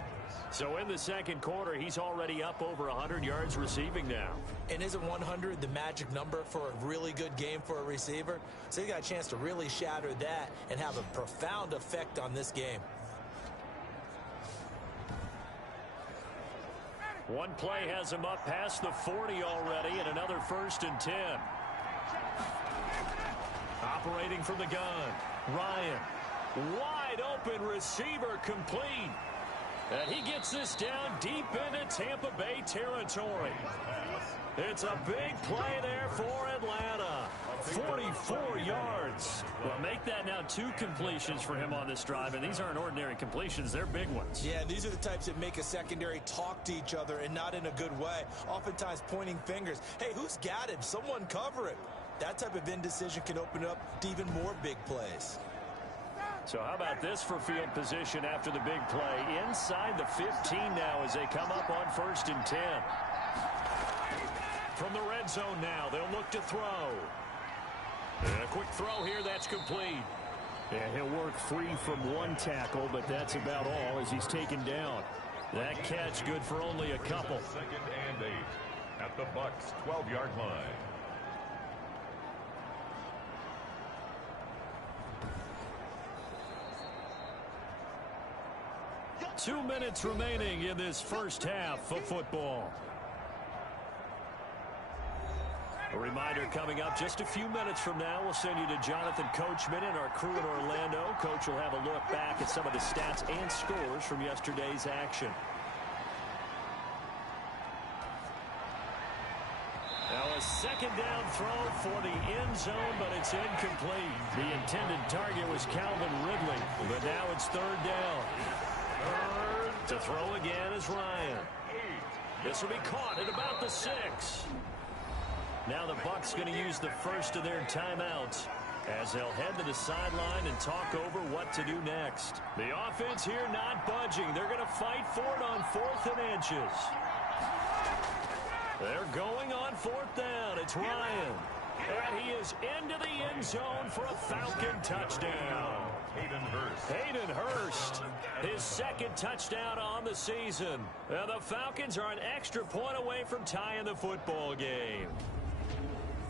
So in the second quarter, he's already up over 100 yards receiving now. And isn't 100 the magic number for a really good game for a receiver? So he got a chance to really shatter that and have a profound effect on this game. One play has him up past the 40 already, and another 1st and 10. Operating from the gun, Ryan. Wide open receiver, complete. And he gets this down deep into Tampa Bay territory. It's a big play there for Atlanta. 44 yards. Well, make that now 2 completions for him on this drive, and these aren't ordinary completions. They're big ones. Yeah, these are the types that make a secondary talk to each other and not in a good way. Oftentimes pointing fingers. Hey, who's got him? Someone cover him. That type of indecision can open up to even more big plays. So how about this for field position after the big play? Inside the 15 now as they come up on 1st and 10. From the red zone now, they'll look to throw. And a quick throw here, that's complete. And he'll work free from 1 tackle, but that's about all as he's taken down. That catch good for only a couple. 2nd and 8 at the Bucs' 12-yard line. Two minutes remaining in this first half of football. A reminder coming up just a few minutes from now, we'll send you to Jonathan Coachman and our crew in Orlando. Coach will have a look back at some of the stats and scores from yesterday's action. Now a 2nd down throw for the end zone, but it's incomplete. The intended target was Calvin Ridley, but now it's 3rd down. To throw again is Ryan. This will be caught at about the 6. Now the Bucs going to use the first of their timeouts as they'll head to the sideline and talk over what to do next. The offense here not budging. They're going to fight for it on 4th and inches. They're going on 4th down. It's Ryan. And he is into the end zone for a Falcon touchdown. Hayden Hurst, his 2nd touchdown on the season. And the Falcons are an extra point away from tying the football game.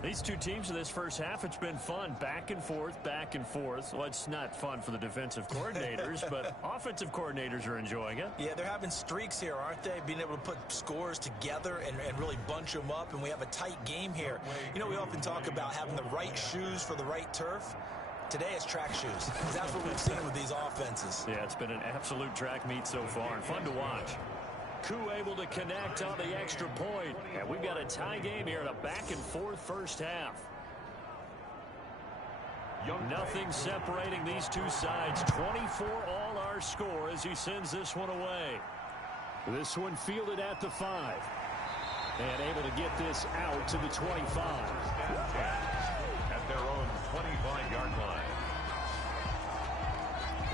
These two teams in this first half, it's been fun. Back and forth, back and forth. Well, it's not fun for the defensive coordinators, but offensive coordinators are enjoying it. Yeah, they're having streaks here, aren't they? Being able to put scores together and really bunch them up, and we have a tight game here. You know, we often talk about having the right shoes for the right turf. Today it's track shoes. That's what we've seen with these offenses. Yeah, it's been an absolute track meet so far, and fun to watch. Coup able to connect on the extra point. And we've got a tie game here in a back-and-forth first half. Nothing separating these two sides. 24 all our score as he sends this one away. This one fielded at the 5. And able to get this out to the 25. At their own 25-yard line.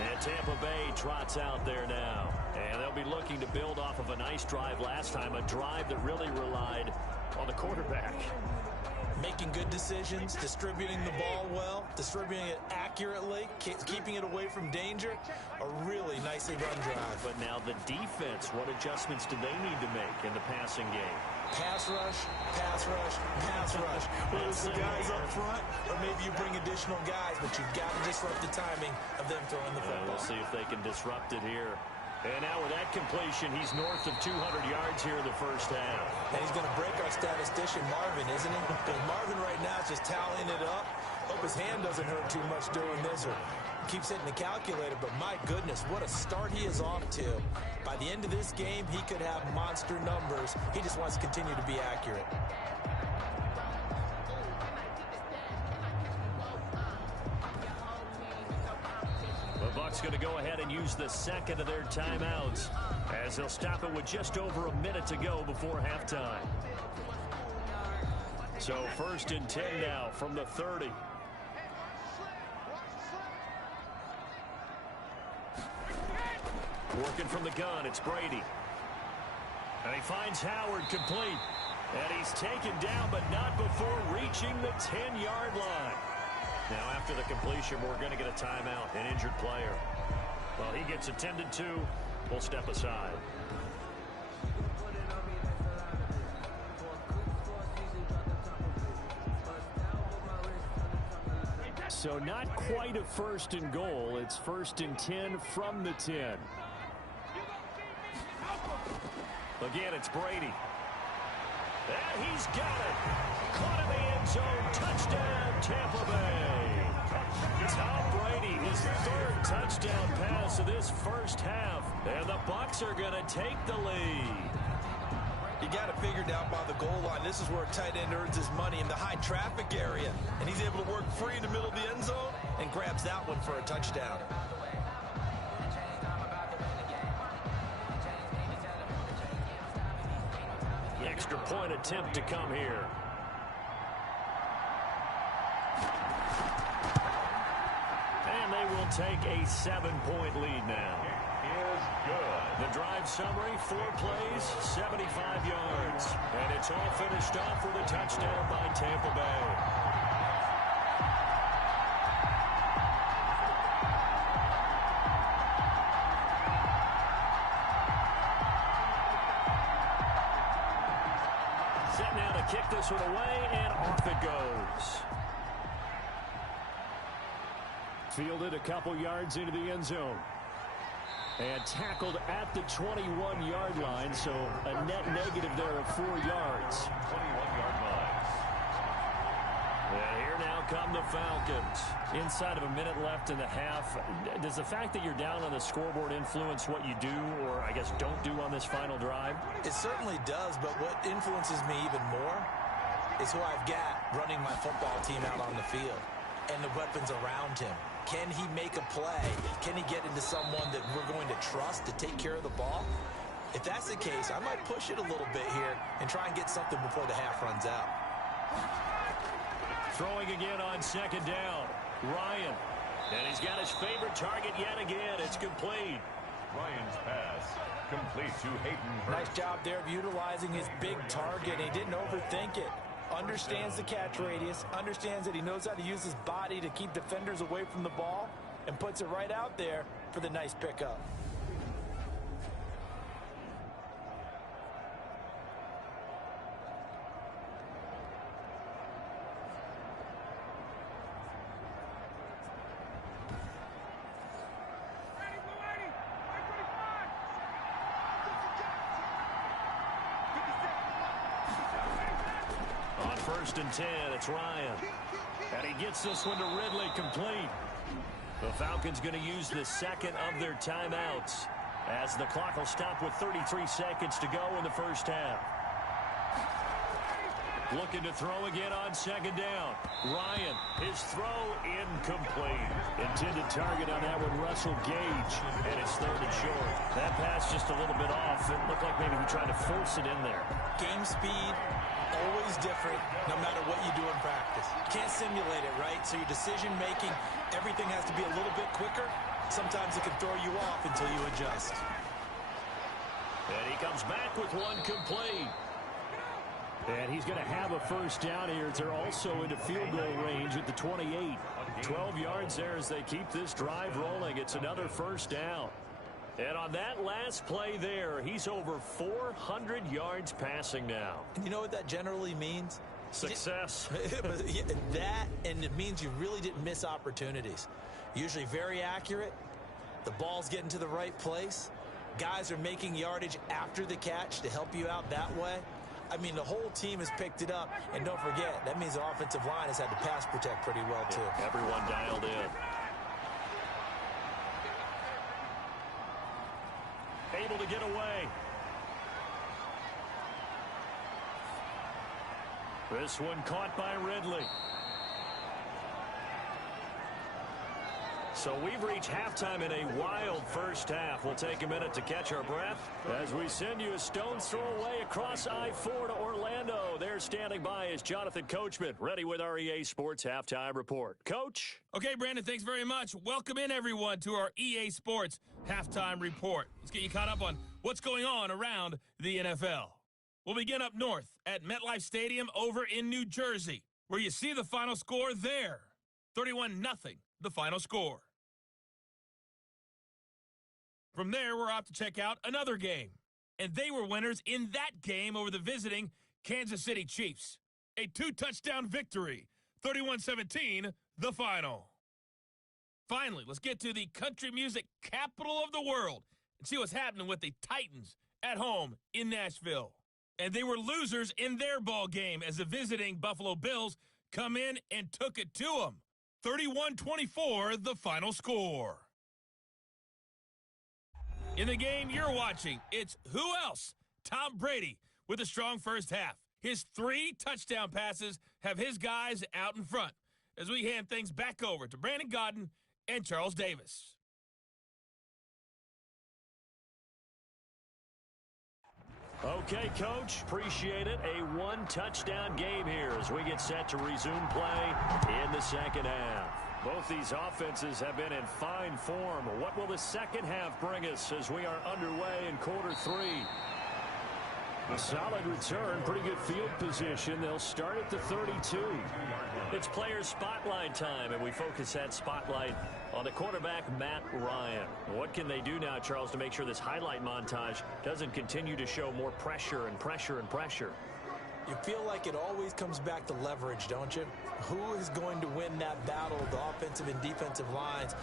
And Tampa Bay trots out there now. And they'll be looking to build off of a nice drive last time, a drive that really relied on the quarterback. Making good decisions, distributing the ball well, distributing it accurately, keeping it away from danger. A really nicely run drive. But now the defense, what adjustments do they need to make in the passing game? Pass rush, pass rush, pass rush. Whether it's the guys up front or maybe you bring additional guys, but you've got to disrupt the timing of them throwing the football. We'll see if they can disrupt it here. And now with that completion, he's north of 200 yards here in the first half. And he's going to break our statistician, Marvin, isn't he? Because Marvin right now is just tallying it up. Hope his hand doesn't hurt too much doing this or keeps hitting the calculator. But my goodness, what a start he is off to. By the end of this game, he could have monster numbers. He just wants to continue to be accurate. The Bucs going to go ahead and use the 2nd of their timeouts as they'll stop it with just over a minute to go before halftime. So 1st and 10 now from the 30. Working from the gun, it's Brady. And he finds Howard complete. And he's taken down, but not before reaching the 10-yard line. Now, after the completion, we're going to get a timeout, an injured player. Well, he gets attended to. We'll step aside. So not quite a 1st and goal. It's 1st and 10 from the 10. Again, it's Brady. And he's got it. Caught in the end zone. Touchdown, Tampa Bay. Tom Brady, his 3rd touchdown pass of this first half. And the Bucs are going to take the lead. You got to figure down by the goal line. This is where a tight end earns his money, in the high traffic area. And he's able to work free in the middle of the end zone and grabs that one for a touchdown. The extra point attempt to come here. And they will take a 7-point lead now. Is good. The drive summary, 4 plays, 75 yards. And it's all finished off with a touchdown by Tampa Bay. Set now to kick this one away, and off it goes. Fielded a couple yards into the end zone. And tackled at the 21-yard line, so a net negative there of 4 yards. 21-yard line. And here now come the Falcons. Inside of a minute left in the half. Does the fact that you're down on the scoreboard influence what you do, or I guess don't do on this final drive? It certainly does, but what influences me even more is who I've got running my football team out on the field and the weapons around him. Can he make a play? Can he get into someone that we're going to trust to take care of the ball? If that's the case, I might push it a little bit here and try and get something before the half runs out. Throwing again on second down. Ryan. And he's got his favorite target yet again. It's complete. Ryan's pass complete to Hayden Hurst. Nice job there of utilizing his big target. He didn't overthink it. Understands the catch radius, understands that he knows how to use his body to keep defenders away from the ball, and puts it right out there for the nice pickup. First and 10, it's Ryan. And he gets this one to Ridley, complete. The Falcons going to use the second of their timeouts as the clock will stop with 33 seconds to go in the first half. Looking to throw again on second down. Ryan, his throw incomplete. Intended target on that one, Russell Gage, and it's third and short. That pass just a little bit off. It looked like maybe he tried to force it in there. Game speed, always different, no matter what you do in practice. You can't simulate it, right? So your decision-making, everything has to be a little bit quicker. Sometimes it can throw you off until you adjust. And he comes back with one complete. And he's going to have a first down here. They're also into field goal range at the 28. 12 yards there as they keep this drive rolling. It's another first down. And on that last play there, he's over 400 yards passing now. You know what that generally means? Success. That, and it means you really didn't miss opportunities. Usually very accurate. The ball's getting to the right place. Guys are making yardage after the catch to help you out that way. I mean, the whole team has picked it up. And don't forget, that means the offensive line has had to pass protect pretty well, too. Yeah, everyone dialed in. Able to get away. This one caught by Ridley. So we've reached halftime in a wild first half. We'll take a minute to catch our breath as we send you a stone's throw away across I-4 to Orlando. There standing by is Jonathan Coachman, ready with our EA Sports Halftime Report. Coach? Okay, Brandon, thanks very much. Welcome in, everyone, to our EA Sports Halftime Report. Let's get you caught up on what's going on around the NFL. We'll begin up north at MetLife Stadium over in New Jersey, where you see the final score there. 31-0, the final score. From there, we're off to check out another game. And they were winners in that game over the visiting Kansas City Chiefs. A 2-touchdown victory. 31-17, the final. Finally, let's get to the country music capital of the world and see what's happening with the Titans at home in Nashville. And they were losers in their ball game as the visiting Buffalo Bills come in and took it to them. 31-24, the final score. In the game you're watching, it's who else? Tom Brady with a strong first half. His 3 touchdown passes have his guys out in front as we hand things back over to Brandon Godden and Charles Davis. Okay, Coach, appreciate it. A 1-touchdown game here as we get set to resume play in the second half. Both these offenses have been in fine form. What will the second half bring us as we are underway in quarter 3? A solid return, pretty good field position. They'll start at the 32. It's player spotlight time, and we focus that spotlight on the quarterback, Matt Ryan. What can they do now, Charles, to make sure this highlight montage doesn't continue to show more pressure and pressure and pressure? You feel like it always comes back to leverage, don't you? Who is going to win that battle of the offensive and defensive lines?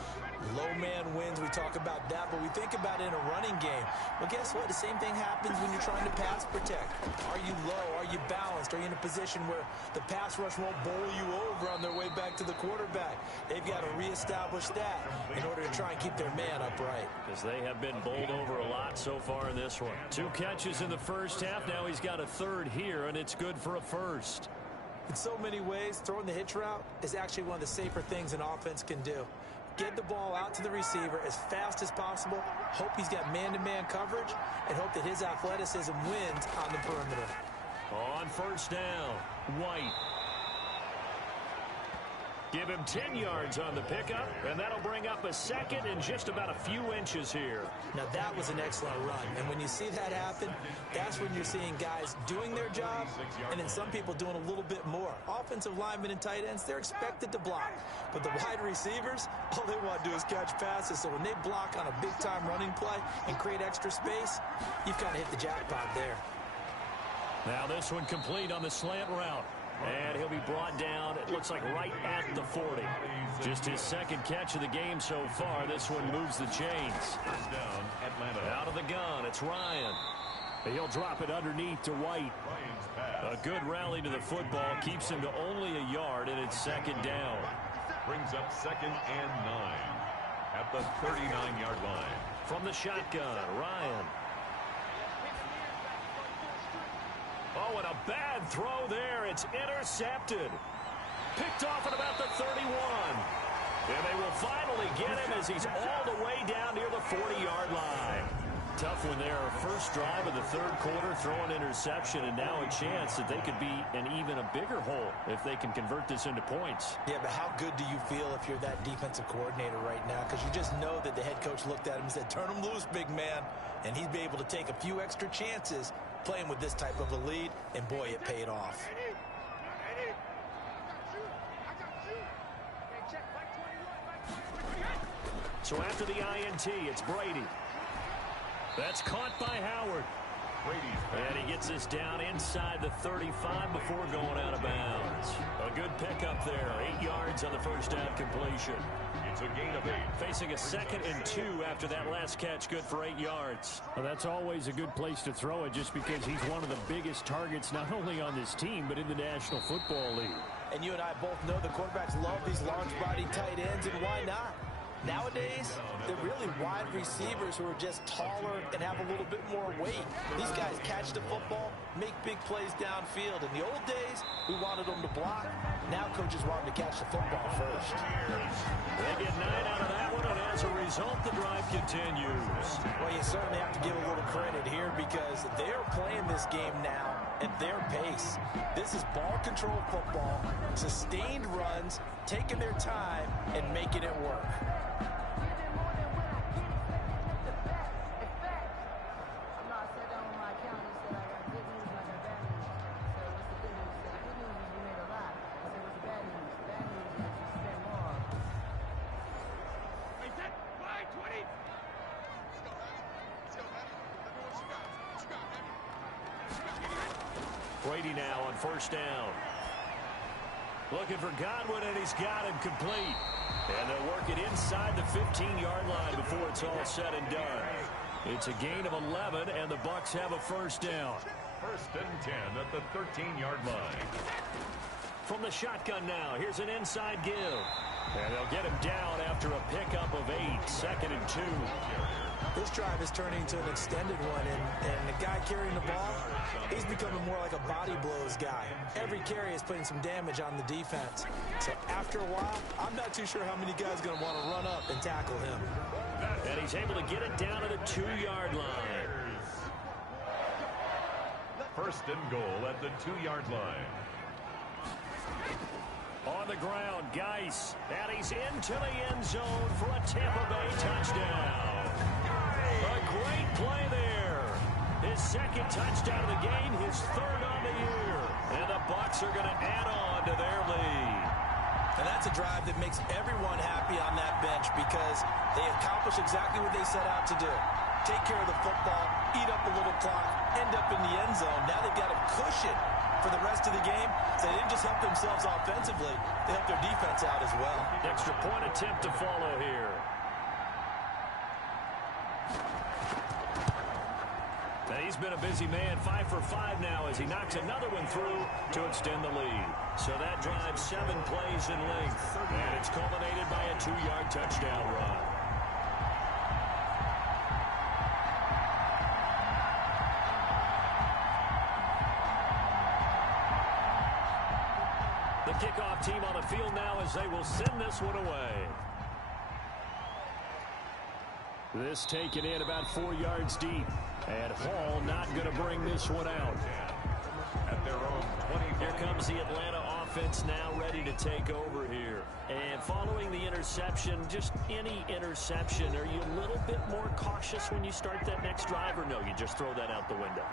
Low man wins. We talk about that, but we think about it in a running game. Well, guess what? The same thing happens when you're trying to pass protect. Are you low? Are you balanced? Are you in a position where the pass rush won't bowl you over on their way back to the quarterback? They've got to reestablish that in order to try and keep their man upright. Because they have been bowled over a lot so far in this one. 2 catches in the first half. Now he's got a 3rd here, and it's good for a first. In so many ways, throwing the hitch route is actually one of the safer things an offense can do. Get the ball out to the receiver as fast as possible, hope he's got man-to-man coverage, and hope that his athleticism wins on the perimeter. On first down, White. Give him 10 yards on the pickup, and that'll bring up a second in just about a few inches here. Now, that was an excellent run, and when you see that happen, that's when you're seeing guys doing their job, and then some people doing a little bit more. Offensive linemen and tight ends, they're expected to block, but the wide receivers, all they want to do is catch passes, so when they block on a big-time running play and create extra space, you've kind of hit the jackpot there. Now this one complete on the slant route. And he'll be brought down, it looks like right at the 40. Just his 2nd catch of the game so far. This one moves the chains. Down, Atlanta. Out of the gun, it's Ryan. He'll drop it underneath to White. A good rally to the football, keeps him to only a yard, and it's 2nd down. Brings up 2nd and 9 at the 39-yard line. From the shotgun, Ryan. Oh, and a bad throw there. It's intercepted. Picked off at about the 31. And they will finally get him as he's all the way down near the 40-yard line. Tough one there. First drive of the 3rd quarter, throwing interception, and now a chance that they could be in even a bigger hole if they can convert this into points. Yeah, but how good do you feel if you're that defensive coordinator right now? Because you just know that the head coach looked at him and said, turn him loose, big man. And he'd be able to take a few extra chances playing with this type of a lead, and boy, it paid off. So after the INT, it's Brady. That's caught by Howard. And he gets this down inside the 35 before going out of bounds. A good pickup there. 8 yards on the first down completion. It's a gain of 8. Facing a 2nd and 2 after that last catch, good for 8 yards. Well, that's always a good place to throw it just because he's one of the biggest targets not only on this team but in the National Football League. And you and I both know the quarterbacks love these large-bodied tight ends, and why not? Nowadays, they're really wide receivers who are just taller and have a little bit more weight. These guys catch the football, make big plays downfield. In the old days, we wanted them to block. Now coaches want them to catch the football first. They get 9 out of that one, and as a result, the drive continues. Well, you certainly have to give a little credit here because they're playing this game now at their pace. This is ball control football, sustained runs, taking their time, and making it work. Brady now on first down. Looking for Godwin, and he's got him complete. And they'll work it inside the 15-yard line before it's all said and done. It's a gain of 11, and the Bucs have a first down. 1st and 10 at the 13-yard line. From the shotgun now, here's an inside give. And they'll get him down after a pickup of 8, 2nd and 2. This drive is turning into an extended one, and the guy carrying the ball, he's becoming more like a body blows guy. Every carry is putting some damage on the defense. So after a while, I'm not too sure how many guys are going to want to run up and tackle him. And he's able to get it down to the 2-yard line. First and goal at the 2-yard line. On the ground, Geis, and he's into the end zone for a Tampa Bay touchdown. A great play there. His second touchdown of the game, his third on the year. And the Bucs are going to add on to their lead. And that's a drive that makes everyone happy on that bench because they accomplish exactly what they set out to do. Take care of the football, eat up a little clock, end up in the end zone. Now they've got a cushion for the rest of the game. So they didn't just help themselves offensively, they helped their defense out as well. Extra point attempt to follow here. Now he's been a busy man, 5 for 5 now as he knocks another one through to extend the lead. So that drives 7 plays in length, and it's culminated by a 2-yard touchdown run. The kickoff team on the field now as they will send this one away. This taken in about 4 yards deep. And Hall not going to bring this one out. At their own 20. Here comes the Atlanta offense now ready to take over here. And following the interception, just any interception, are you a little bit more cautious when you start that next drive, or no, you just throw that out the window?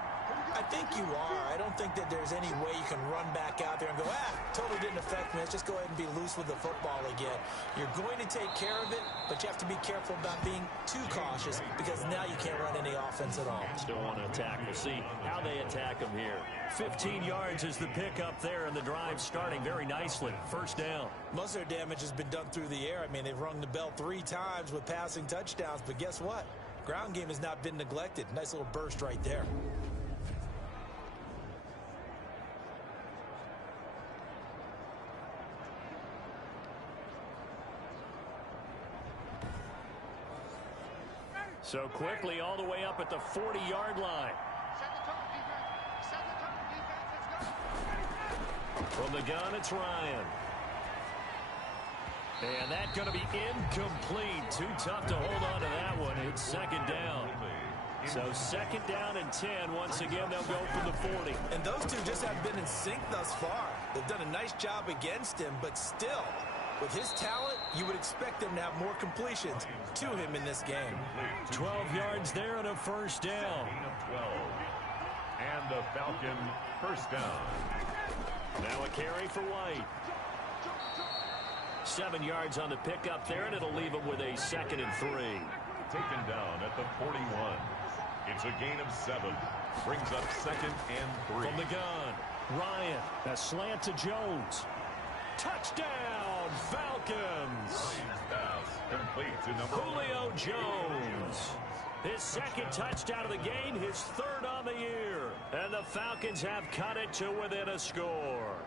I think you are. I don't think that there's any way you can run back out there and go, totally didn't affect me. Let's just go ahead and be loose with the football again. You're going to take care of it, but you have to be careful about being too cautious because now you can't run any offense at all. Still want to attack. We'll see how they attack them here. 15 yards is the pickup there, and the drive starting very nicely. First down. Most of their damage has been done through the air. I mean, they've rung the bell 3 times with passing touchdowns, but guess what? Ground game has not been neglected. Nice little burst right there. So quickly all the way up at the 40-yard line. From the gun, it's Ryan. And that's going to be incomplete. Too tough to hold on to that one. It's second down. So second down and 10. Once again, they'll go from the 40. And those two just have been in sync thus far. They've done a nice job against him, but still, with his talent, you would expect them to have more completions to him in this game. 12 yards there and a first down. 12. And the Falcon first down. Now a carry for White. 7 yards on the pickup there, and it'll leave him with a 2nd and 3. Taken down at the 41. It's a gain of 7. Brings up 2nd and 3. From the gun, Ryan. A slant to Jones. Touchdown, Falcons. Complete to number Julio Jones. His 2nd touchdown of the game, his 3rd on the year. And the Falcons have cut it to within a score.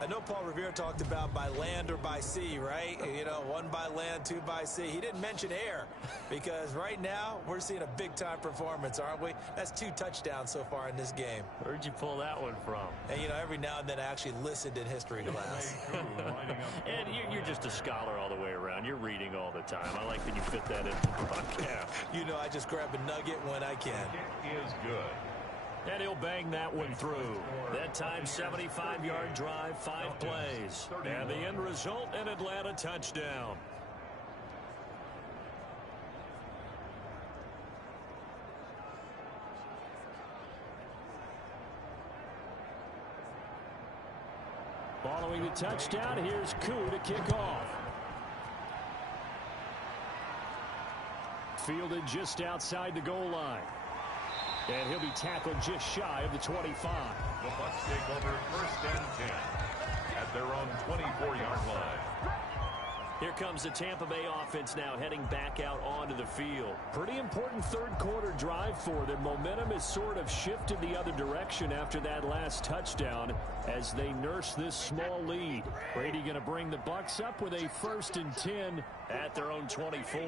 I know Paul Revere talked about by land or by sea, right? You know, 1 by land, 2 by sea. He didn't mention air because right now we're seeing a big-time performance, aren't we? That's 2 touchdowns so far in this game. Where'd you pull that one from? And, you know, every now and then I actually listened in history class. And you're just a scholar all the way around. You're reading all the time. I like that you fit that into the broadcast. You know, I just grab a nugget when I can. It is good. And he'll bang that one through. That time, 75-yard drive, 5 plays. And the end result, an Atlanta touchdown. Following the touchdown, here's Koo to kick off. Fielded just outside the goal line. And he'll be tackled just shy of the 25. The Bucs take over 1st and 10 at their own 24-yard line. Here comes the Tampa Bay offense now heading back out onto the field. Pretty important 3rd quarter drive for them. Momentum has sort of shifted the other direction after that last touchdown as they nurse this small lead. Brady going to bring the Bucs up with a 1st and 10 at their own 24.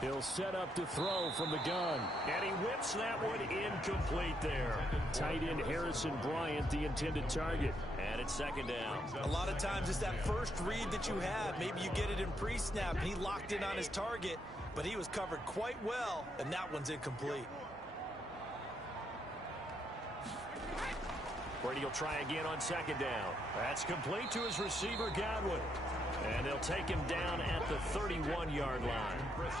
He'll set up to throw from the gun. And he whips that one incomplete there. Tight end Harrison Bryant, the intended target. And it's second down. A lot of times it's that first read that you have. Maybe you get it in pre-snap, and he locked in on his target, but he was covered quite well, and that one's incomplete. Brady will try again on second down. That's complete to his receiver, Godwin. And they'll take him down at the 31-yard line.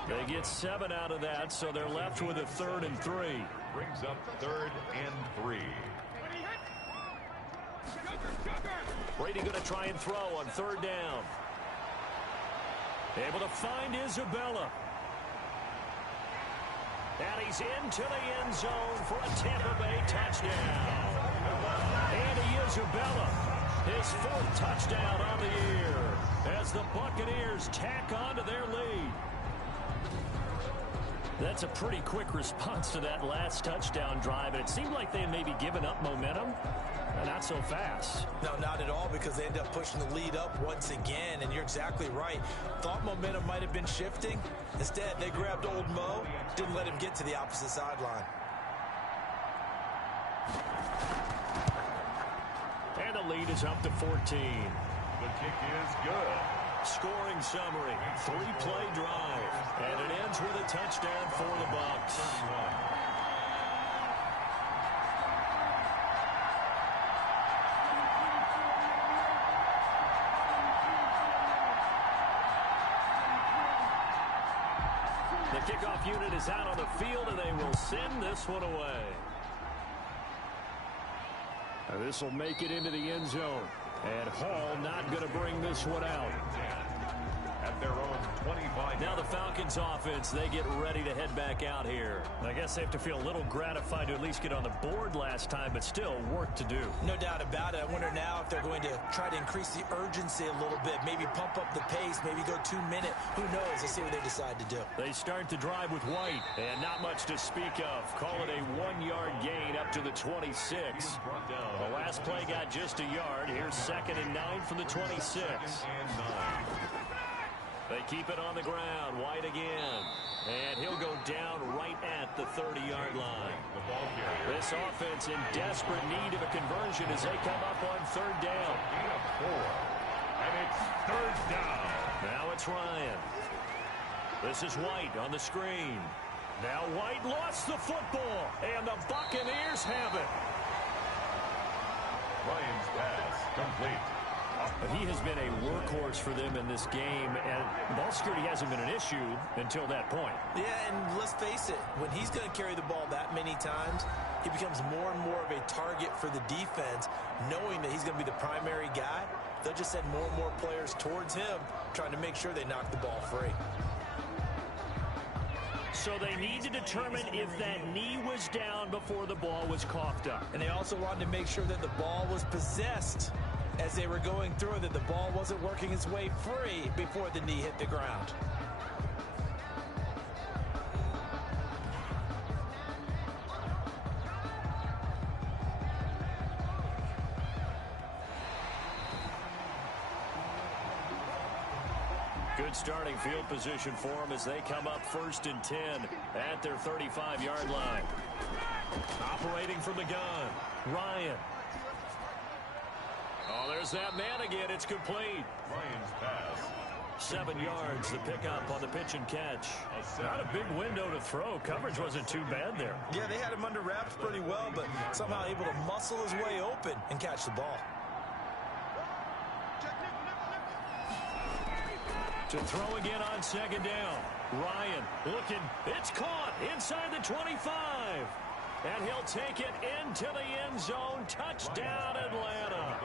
They get 7 out of that, so they're left with a 3rd and 3. Brings up 3rd and 3. Brady going to try and throw on 3rd down. Able to find Isabella. And he's into the end zone for a Tampa Bay touchdown. Andy Isabella, his 4th touchdown on the year, as the Buccaneers tack on to their lead. That's a pretty quick response to that last touchdown drive, and it seemed like they had maybe given up momentum. Not so fast. No, not at all, because they ended up pushing the lead up once again, and you're exactly right. Thought momentum might have been shifting. Instead, they grabbed old Mo, didn't let him get to the opposite sideline. And the lead is up to 14. The kick is good. Scoring summary, 3-play drive, and it ends with a touchdown for the Bucs. The kickoff unit is out on the field, and they will send this one away. This will make it into the end zone. And Hall not going to bring this one out. At their own 25. Now the Falcons offense, they get ready to head back out here. I guess they have to feel a little gratified to at least get on the board last time, but still work to do. No doubt about it. I wonder now if they're going to try to increase the urgency a little bit, maybe pump up the pace, maybe go 2-minute. Who knows? Let's see what they decide to do. They start the drive with White, and not much to speak of. Call it a 1-yard gain up to the 26. The last play got just a yard. Here's 2nd and 9 from the 26. They keep it on the ground. White again. And he'll go down right at the 30-yard line. This offense in desperate need of a conversion as they come up on 3rd down. And it's 3rd down. Now it's Ryan. This is White on the screen. Now White lost the football, and the Buccaneers have it. Ryan's pass complete. He has been a workhorse for them in this game, and ball security hasn't been an issue until that point. Yeah, and let's face it, when he's going to carry the ball that many times, he becomes more and more of a target for the defense, knowing that he's going to be the primary guy. They'll just send more and more players towards him, trying to make sure they knock the ball free. So they need to determine if that knee was down before the ball was coughed up. And they also wanted to make sure that the ball was possessed as they were going through, that the ball wasn't working its way free before the knee hit the ground. Good starting field position for them as they come up 1st and 10 at their 35-yard line. Operating from the gun, Ryan. Oh, there's that man again. It's complete. Ryan's pass. 7 yards, the pickup on the pitch and catch. Not a big window to throw. Coverage wasn't too bad there. Yeah, they had him under wraps pretty well, but somehow able to muscle his way open and catch the ball. To throw again on 2nd down. Ryan looking. It's caught inside the 25. And he'll take it into the end zone. Touchdown, Atlanta.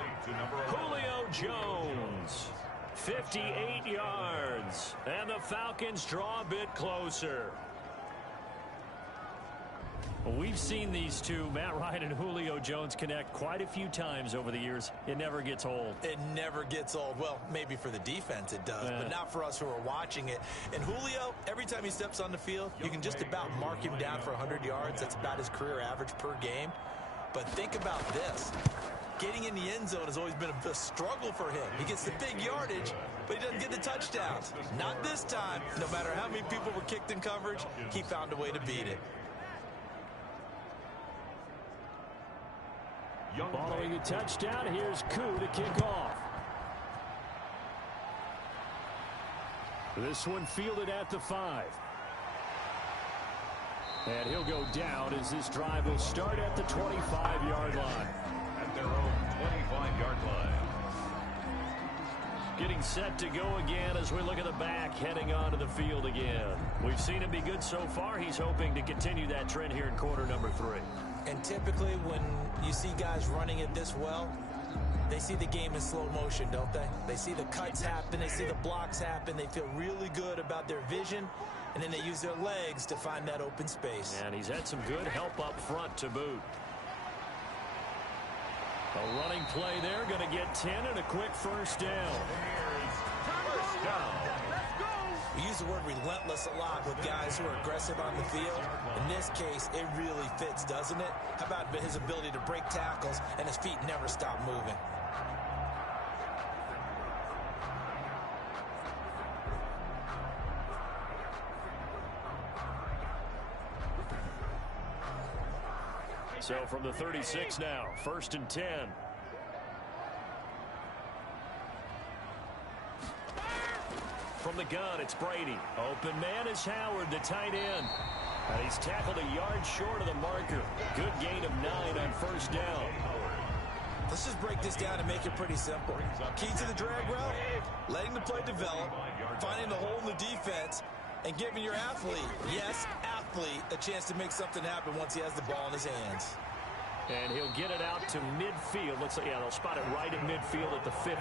Julio Jones. 58 yards. And the Falcons draw a bit closer. Well, we've seen these two, Matt Ryan and Julio Jones, connect quite a few times over the years. It never gets old. It never gets old. Well, maybe for the defense it does, but not for us who are watching it. And Julio, every time he steps on the field, you can just about mark him down for 100 yards. That's about his career average per game. But think about this. getting in the end zone has always been a struggle for him. He gets the big yardage, but he doesn't get the touchdowns. Not this time. No matter how many people were kicked in coverage, he found a way to beat it. Following a touchdown, here's Koo to kick off. This one fielded at the 5. And he'll go down as this drive will start at the 25-yard line. At their own 25-yard line. Getting set to go again as we look at the back heading onto the field again. We've seen him be good so far. He's hoping to continue that trend here in quarter number 3. And typically when you see guys running it this well, they see the game in slow motion, don't they? They see the cuts happen. They see the blocks happen. They feel really good about their vision. And then they use their legs to find that open space. And he's had some good help up front to boot. A running play there, going to get 10 and a quick first down. First down. We use the word relentless a lot with guys who are aggressive on the field. In this case, it really fits, doesn't it? How about his ability to break tackles and his feet never stop moving? So from the 36 now, 1st and 10. From the gun, it's Brady. Open man is Howard, the tight end. And he's tackled a yard short of the marker. Good gain of 9 on first down. Let's just break this down and make it pretty simple. Key to the drag route, letting the play develop, finding the hole in the defense, and giving your athlete, yes, athlete, a chance to make something happen once he has the ball in his hands. And he'll get it out to midfield. Looks like, yeah, they'll spot it right at midfield at the 50.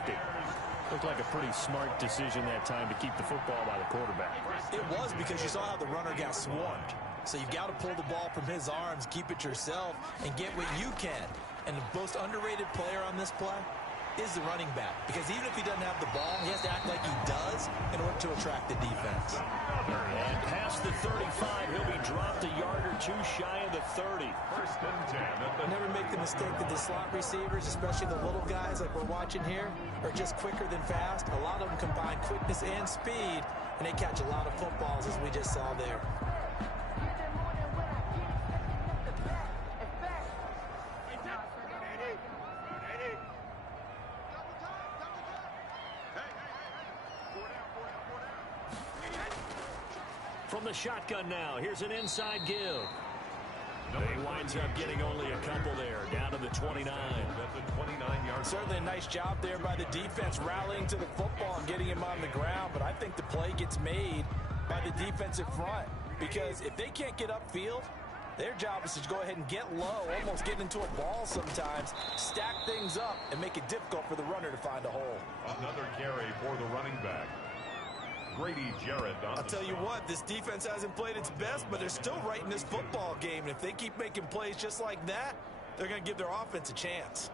Looked like a pretty smart decision that time to keep the football by the quarterback. It was, because you saw how the runner got swarmed. So you got to pull the ball from his arms, keep it yourself, and get what you can. And the most underrated player on this play is the running back. Because even if he doesn't have the ball, he has to act like he does in order to attract the defense. And past the 35, he'll be dropped a yard or two shy of the 30. 1st and 10. Never make the mistake that the slot receivers, especially the little guys like we're watching here, are just quicker than fast. A lot of them combine quickness and speed, and they catch a lot of footballs, as we just saw there. From the shotgun now, here's an inside give. He winds up getting only a couple there, down to the 29. At the 29-yard. Certainly a nice job there by the defense rallying to the football and getting him on the ground, but I think the play gets made by the defensive front, because if they can't get upfield, their job is to go ahead and get low, almost get into a ball sometimes, stack things up, and make it difficult for the runner to find a hole. Another carry for the running back. Grady Jarrett. I'll tell you what, this defense hasn't played its best, but they're still right in this football game. And if they keep making plays just like that, they're going to give their offense a chance.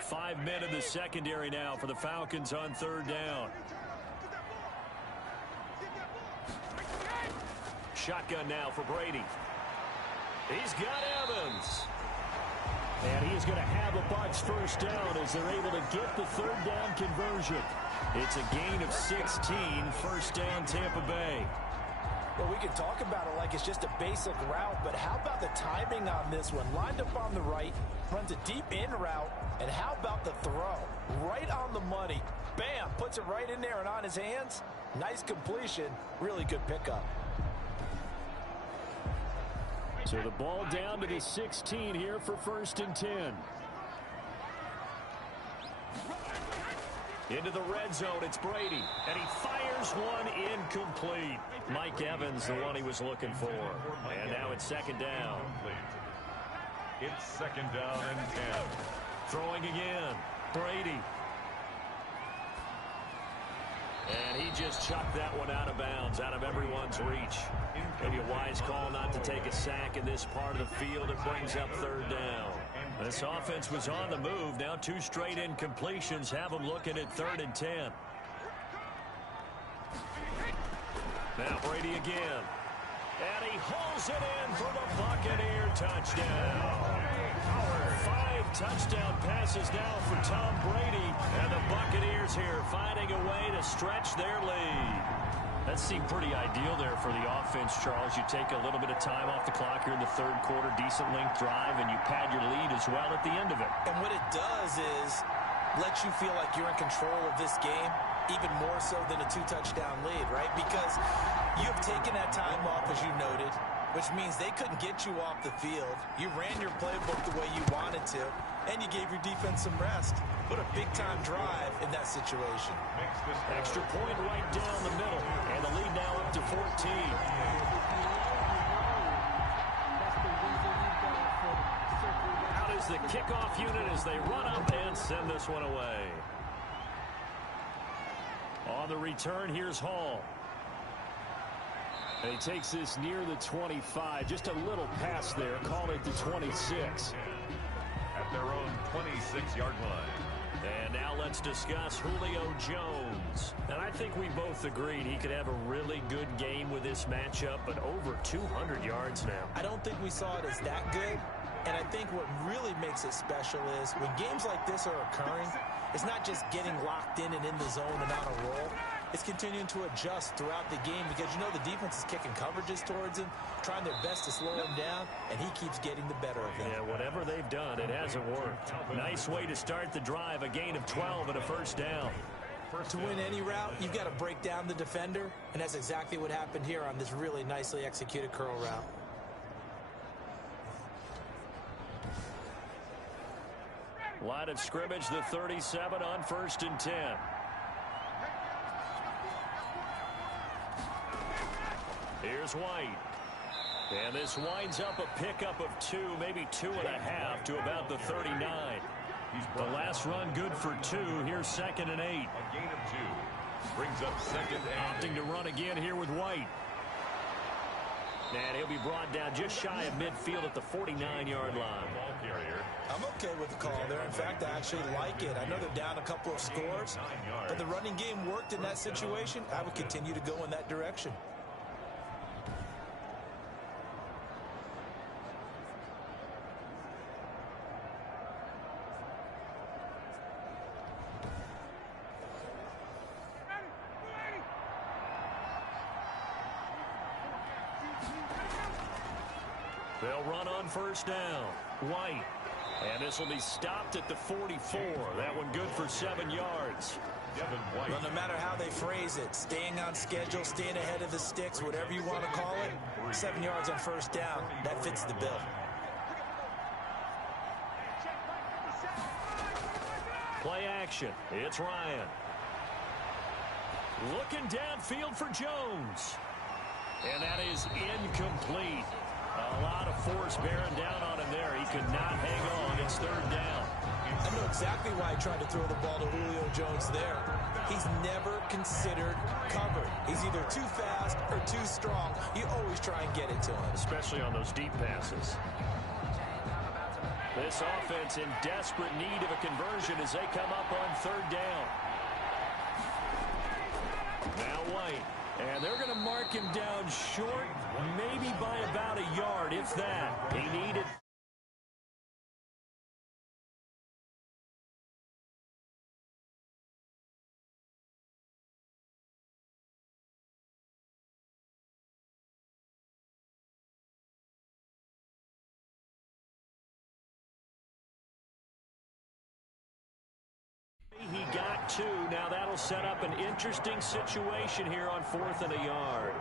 Five men in the secondary now for the Falcons on 3rd down. Shotgun now for Brady. He's got Evans. And he is going to have a Bucs first down as they're able to get the 3rd down conversion. It's a gain of 16, first down Tampa Bay. Well, we can talk about it like it's just a basic route, but how about the timing on this one? Lined up on the right, runs a deep in route, and how about the throw? Right on the money. Bam, puts it right in there and on his hands. Nice completion, really good pickup. So the ball down to the 16 here for 1st and 10. Into the red zone, it's Brady, and he fires one incomplete. Mike Evans, the one he was looking for. And now it's 2nd down. It's 2nd down and 10. Throwing again, Brady. And he just chucked that one out of bounds, out of everyone's reach. Maybe a wise call not to take a sack in this part of the field. It brings up third down. This offense was on the move. Now 2 straight incompletions have them looking at 3rd and 10. Now Brady again. And he hauls it in for the Buccaneer touchdown. 5 touchdown passes now for Tom Brady. And the Buccaneers here finding a way to stretch their lead. That seemed pretty ideal there for the offense, Charles. You take a little bit of time off the clock here in the 3rd quarter, decent length drive, and you pad your lead as well at the end of it. And what it does is let you feel like you're in control of this game, even more so than a 2-touchdown lead, right? Because you have taken that time off, as you noted, which means they couldn't get you off the field. You ran your playbook the way you wanted to, and you gave your defense some rest. What a big-time drive in that situation. Extra point right down the middle, and the lead now up to 14. Out is the kickoff unit as they run up and send this one away. On the return, here's Hall. And he takes this near the 25. Just a little pass there. Call it the 26. At their own 26-yard line. And now let's discuss Julio Jones. And I think we both agreed he could have a really good game with this matchup, but over 200 yards now. I don't think we saw it as that good. And I think what really makes it special is when games like this are occurring, it's not just getting locked in and in the zone and on a roll. It's continuing to adjust throughout the game because, you know, the defense is kicking coverages towards him, trying their best to slow him down, and he keeps getting the better of them. Yeah, whatever they've done, it hasn't worked. Nice way to start the drive, a gain of 12 and a first down. To win any route, you've got to break down the defender, and that's exactly what happened here on this really nicely executed curl route. Line of scrimmage, the 37 on 1st and 10. Here's White. And this winds up a pickup of 2, maybe 2.5 to about the 39. The last run good for 2. Here's 2nd and 8. A gain of 2. Brings up 2nd and opting to run again here with White. And he'll be brought down just shy of midfield at the 49-yard line. I'm okay with the call there. In fact, I actually like it. I know they're down a couple of scores, but the running game worked in that situation. I would continue to go in that direction. They'll run on 1st down. White. And this will be stopped at the 44. That one good for 7 yards. Well, no matter how they phrase it, staying on schedule, staying ahead of the sticks, whatever you want to call it, 7 yards on 1st down, that fits the bill. Play action. It's Ryan. Looking downfield for Jones. And that is incomplete. A lot of force bearing down on him there. He could not hang on. It's 3rd down. I know exactly why he tried to throw the ball to Julio Jones there. He's never considered covered. He's either too fast or too strong. You always try and get it to him. Especially on those deep passes. This offense in desperate need of a conversion as they come up on 3rd down. Now White. And they're going to mark him down short, maybe by about a yard, if that. He needed. He got 2. Now that'll set up an interesting situation here on 4th and a yard.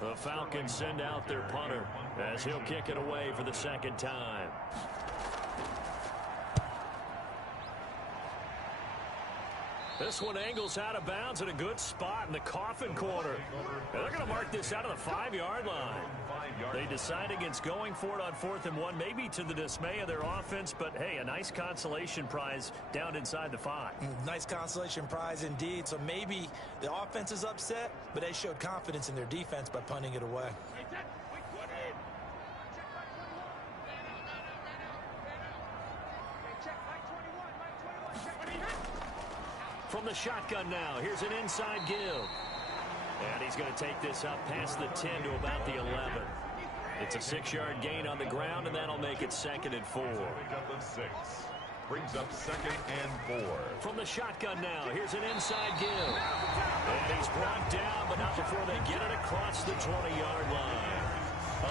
The Falcons send out their punter as he'll kick it away for the 2nd time. This one angles out of bounds in a good spot in the coffin corner. And they're going to mark this out of the 5-yard line. They decide against going for it on 4th and 1, maybe to the dismay of their offense, but hey, a nice consolation prize down inside the 5. Nice consolation prize indeed. So maybe the offense is upset, but they showed confidence in their defense by punting it away. From the shotgun now, here's an inside give. And he's going to take this up past the 10 to about the 11. It's a 6-yard gain on the ground, and that'll make it 2nd and 4. Pickup of 6. Brings up 2nd and 4. From the shotgun now, here's an inside give. And he's brought down, but not before they get it across the 20-yard line.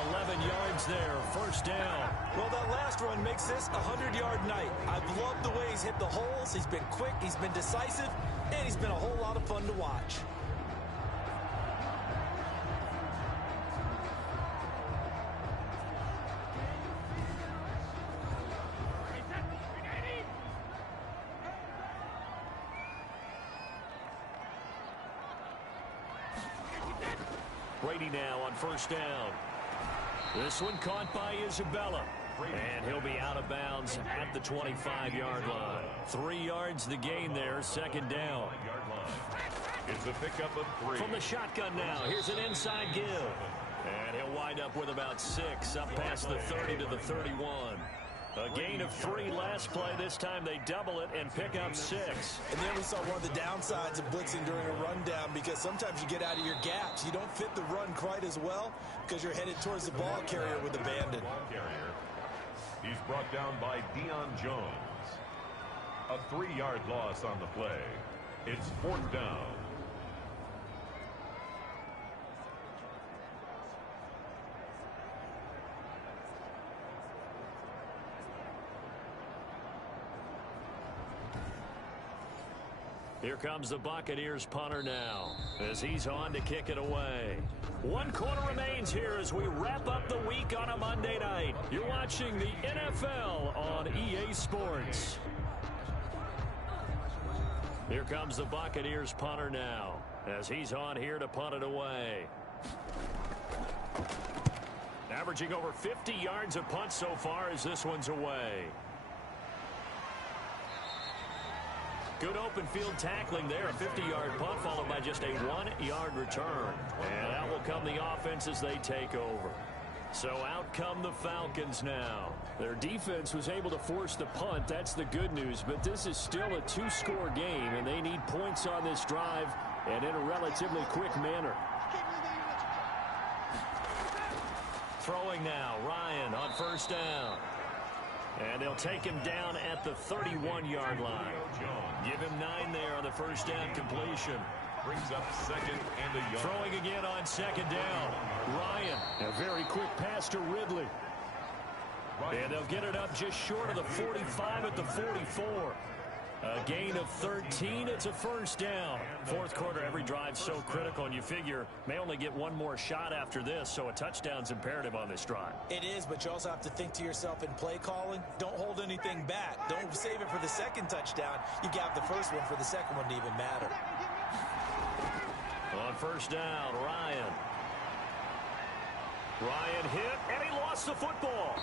11 yards there, 1st down. Well, that last run makes this a 100-yard night. I've loved the way he's hit the holes. He's been quick, he's been decisive, and he's been a whole lot of fun to watch. Brady now on 1st down. This one caught by Isabella. And he'll be out of bounds at the 25-yard line. 3 yards the gain there, 2nd down. It's a pickup of 3. From the shotgun now, here's an inside give. And he'll wind up with about 6, up past the 30 to the 31. A gain of 3 last play. This time they double it and pick up 6. And then we saw one of the downsides of blitzing during a rundown, because sometimes you get out of your gaps. You don't fit the run quite as well because you're headed towards the ball carrier with abandon. He's brought down by Deion Jones. A 3-yard loss on the play. It's 4th down. Here comes the Buccaneers punter now as he's on to kick it away. 1 quarter remains here as we wrap up the week on a Monday night. You're watching the NFL on EA Sports. Here comes the Buccaneers punter now as he's on here to punt it away. Averaging over 50 yards a punt so far as this one's away. Good open field tackling there. A 50-yard punt followed by just a 1-yard return. And out will come the offense as they take over. So out come the Falcons now. Their defense was able to force the punt. That's the good news. But this is still a 2-score game, and they need points on this drive and in a relatively quick manner. Throwing now, Ryan on 1st down. And they'll take him down at the 31-yard line. Give him 9 there on the 1st down completion. Brings up 2nd and a yard. Throwing again on 2nd down. Ryan, a very quick pass to Ridley. And they'll get it up just short of the 45 at the 44. A gain of 13. It's a 1st down. 4th quarter, every drive so critical, and you figure may only get 1 more shot after this, so a touchdown's imperative on this drive. It is, but you also have to think to yourself in play calling, don't hold anything back. Don't save it for the 2nd touchdown. You got the 1st one for the 2nd one to even matter. On 1st down, Ryan. Ryan hit, and he lost the football.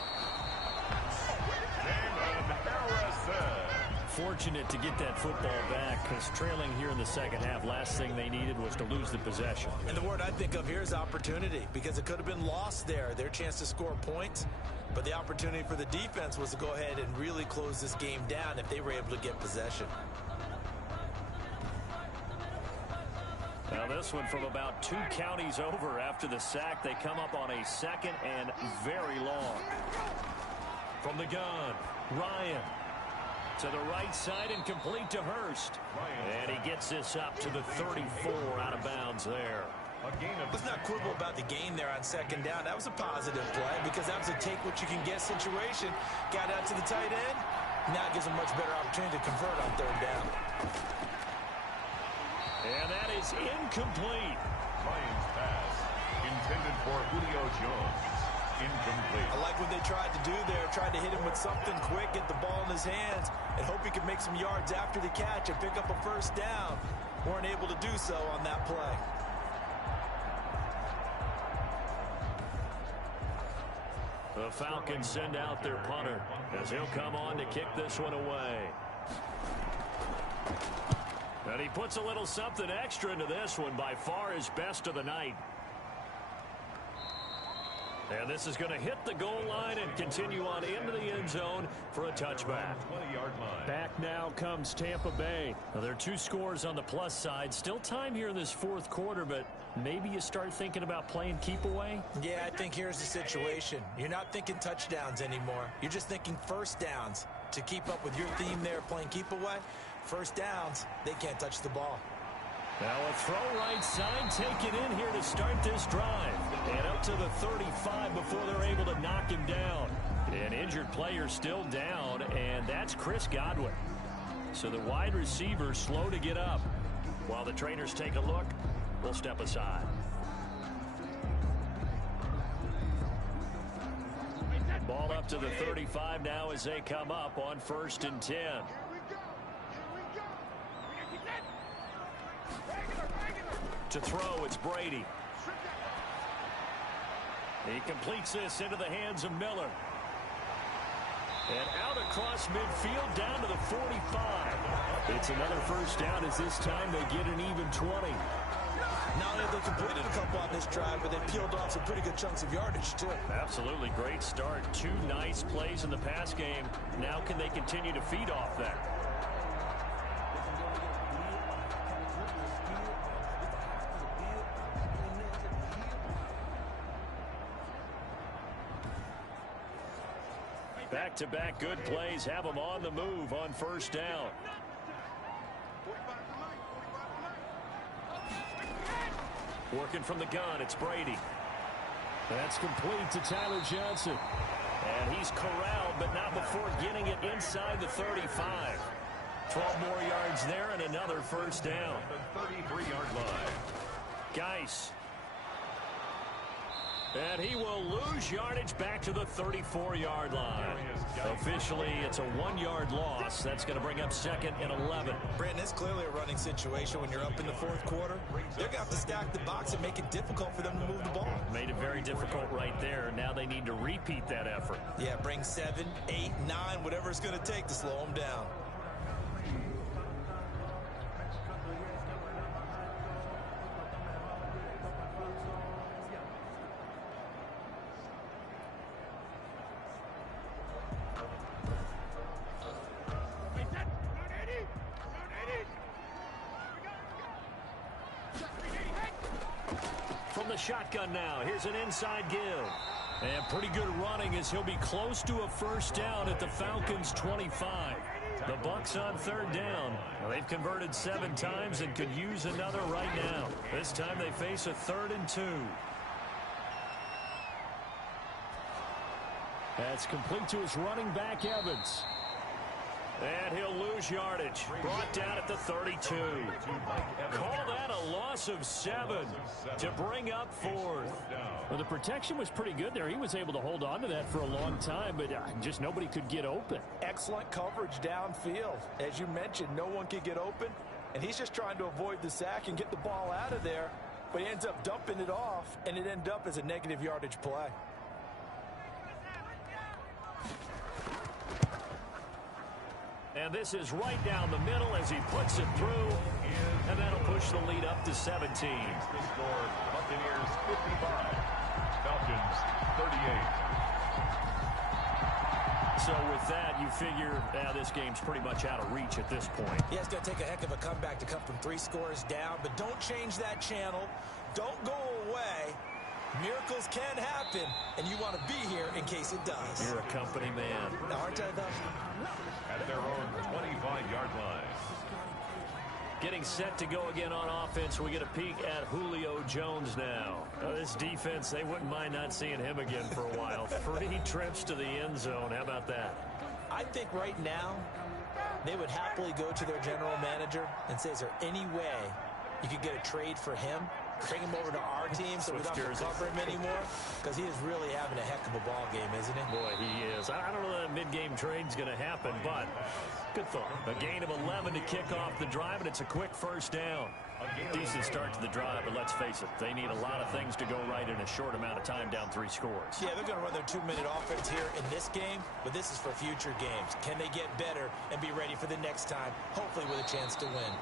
Fortunate to get that football back, because trailing here in the 2nd half, last thing they needed was to lose the possession. And the word I think of here is opportunity, because it could have been lost there, their chance to score points. But the opportunity for the defense was to go ahead and really close this game down if they were able to get possession. Now this one from about 2 counties over after the sack. They come up on a 2nd and very long. From the gun, Ryan. To the right side and complete to Hurst. And he gets this up to the 34 out of bounds there. Let's not quibble about the gain there on 2nd down. That was a positive play because that was a take-what-you-can-get situation. Got out to the tight end. Now it gives them a much better opportunity to convert on 3rd down. And that is incomplete. Ryan's pass intended for Julio Jones. incomplete. I like what they tried to do there, tried to hit him with something quick, get the ball in his hands, and hope he could make some yards after the catch and pick up a first down. Weren't able to do so on that play. The Falcons send out their punter as he'll come on to kick this one away. And he puts a little something extra into this one, by far his best of the night. And this is going to hit the goal line and continue on into the end zone for a touchback. 20-yard line. Back now comes Tampa Bay. Now, there are 2 scores on the plus side. Still time here in this fourth quarter, but maybe you start thinking about playing keep away? Yeah, I think here's the situation. You're not thinking touchdowns anymore. You're just thinking first downs. To keep up with your theme there, playing keep away, first downs, they can't touch the ball. Now a throw right side taken in here to start this drive. And up to the 35 before they're able to knock him down. An injured player still down, and that's Chris Godwin. So the wide receiver slow to get up. While the trainers take a look, we'll step aside. Ball up to the 35 now as they come up on 1st and 10. To throw, it's Brady. He completes this into the hands of Miller. And out across midfield down to the 45. It's another first down as this time they get an even 20. Not only have they completed a couple on this drive, but they peeled off some pretty good chunks of yardage, too. Absolutely great start. 2 nice plays in the pass game. Now can they continue to feed off that? Back-to-back good plays have them on the move on first down. Working from the gun, it's Brady. That's complete to Tyler Johnson. And he's corralled, but not before getting it inside the 35. 12 more yards there and another first down. The 33-yard line. Geis. And he will lose yardage back to the 34-yard line. Officially, it's a 1-yard loss. That's going to bring up 2nd and 11. Brandon, it's clearly a running situation when you're up in the fourth quarter. They're going to have to stack the box and make it difficult for them to move the ball. Made it very difficult right there. Now they need to repeat that effort. Yeah, bring 7, 8, 9, whatever it's going to take to slow them down. Shotgun now. Here's an inside give. And pretty good running as he'll be close to a first down at the Falcons' 25. The Bucs on 3rd down. Now, they've converted 7 times and could use another right now. This time they face a 3rd and 2. That's complete to his running back, Evans. And he'll lose yardage. Brought down at the 32. Call that a loss of 7 to bring up 4th. Well, the protection was pretty good there. He was able to hold on to that for a long time, but just nobody could get open. Excellent coverage downfield. As you mentioned, no one could get open, and he's just trying to avoid the sack and get the ball out of there, but he ends up dumping it off, and it ended up as a negative yardage play. And this is right down the middle as he puts it through. And that'll push the lead up to 17. The score, Buccaneers 55, Falcons 38. So with that, you figure this game's pretty much out of reach at this point. Yeah, it's going to take a heck of a comeback to come from 3 scores down, but don't change that channel. Don't go away. Miracles can happen, and you want to be here in case it does. You're a company man. Now, aren't I, though? At their own 25-yard line. Getting set to go again on offense. We get a peek at Julio Jones now. This defense, they wouldn't mind not seeing him again for a while. 3 trips to the end zone. How about that? I think right now they would happily go to their general manager and say, is there any way you could get a trade for him? Bring him over to our team so we don't have to cover him anymore. because he is really having a heck of a ball game, isn't he? Boy, he is. I don't know that a mid-game trade's going to happen, but good thought. A gain of 11 to kick off the drive, and it's a quick first down. Decent start to the drive, but let's face it, they need a lot of things to go right in a short amount of time, down 3 scores. Yeah, they're going to run their 2-minute offense here in this game, but this is for future games. Can they get better and be ready for the next time, hopefully with a chance to win?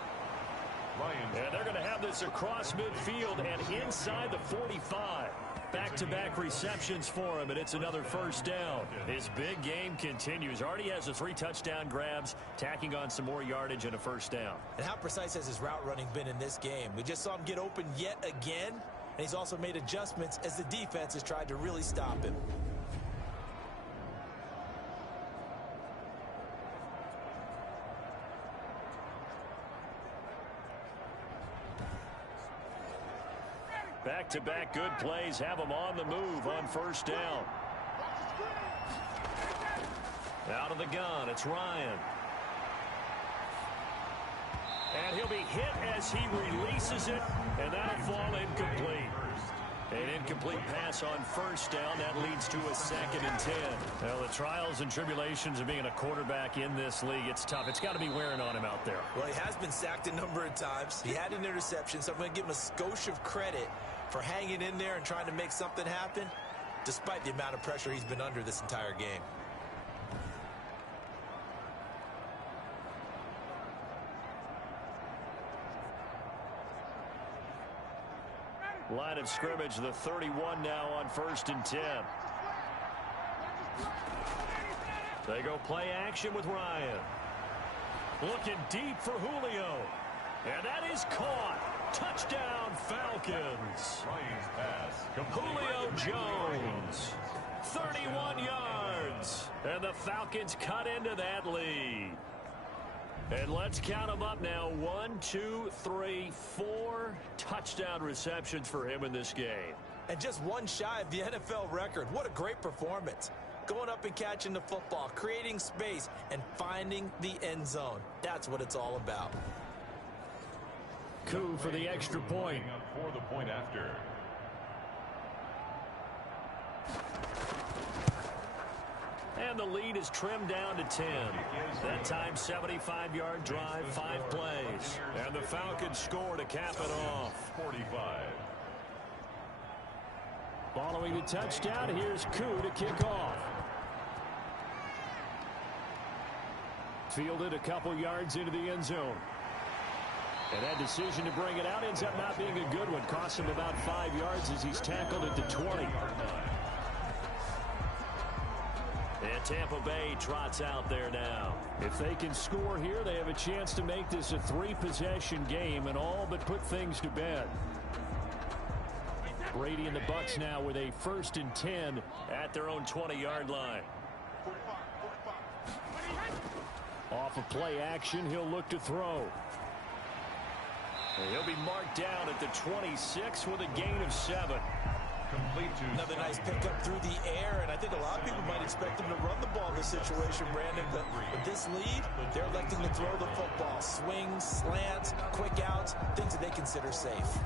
And they're going to have this across midfield and inside the 45. Back-to-back receptions for him, and it's another first down. His big game continues. Already has the 3 touchdown grabs, tacking on some more yardage and a first down. And how precise has his route running been in this game? We just saw him get open yet again, and he's also made adjustments as the defense has tried to really stop him. Back-to-back good plays have him on the move on first down. Out of the gun, it's Ryan. And he'll be hit as he releases it, and that'll fall incomplete. An incomplete pass on first down. That leads to a 2nd and 10. Well, the trials and tribulations of being a quarterback in this league, it's tough. It's got to be wearing on him out there. Well, he has been sacked a number of times. He had an interception, so I'm going to give him a skosh of credit for hanging in there and trying to make something happen, despite the amount of pressure he's been under this entire game. Line of scrimmage, the 31 now on 1st and 10. They go play action with Ryan. Looking deep for Julio. And that is caught. Touchdown, Falcons. Julio Jones. 31 yards. And the Falcons cut into that lead. And let's count them up now. 1, 2, 3, 4 touchdown receptions for him in this game. And just one shy of the NFL record. What a great performance. Going up and catching the football, creating space, and finding the end zone. That's what it's all about. Coup for the extra point. For the point after. And the lead is trimmed down to 10. That time, 75-yard drive, 5 plays. And the Falcons score to cap it off. 45. Following the touchdown, here's Coup to kick off. Fielded a couple yards into the end zone. And that decision to bring it out ends up not being a good one. Cost him about 5 yards as he's tackled at the 20. And Tampa Bay trots out there now. If they can score here, they have a chance to make this a 3-possession game and all but put things to bed. Brady and the Bucs now with a 1st and 10 at their own 20-yard line. Off of play action, he'll look to throw. And he'll be marked down at the 26 with a gain of 7. Complete to another nice pickup through the air, and I think a lot of people might expect him to run the ball in this situation, Brandon, but with this lead, they're electing to throw the football. Swings, slants, quick outs, things that they consider safe.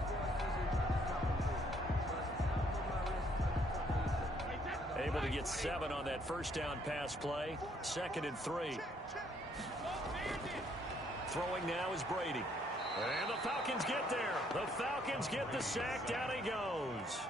Able to get 7 on that first down pass play. 2nd and 3. Throwing now is Brady. And the Falcons get there. The Falcons get the sack. Down he goes.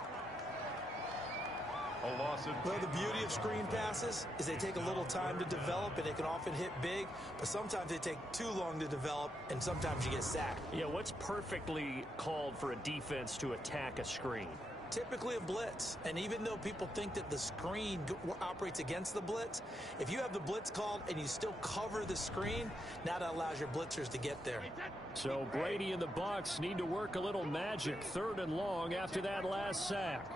a loss of 10. Well, the beauty of screen passes is they take a little time to develop, and they can often hit big, but sometimes they take too long to develop, and sometimes you get sacked. Yeah, what's perfectly called for a defense to attack a screen? Typically a blitz, and even though people think that the screen operates against the blitz, if you have the blitz called and you still cover the screen, now that allows your blitzers to get there. So Brady and the Bucs need to work a little magic, 3rd and long after that last sack.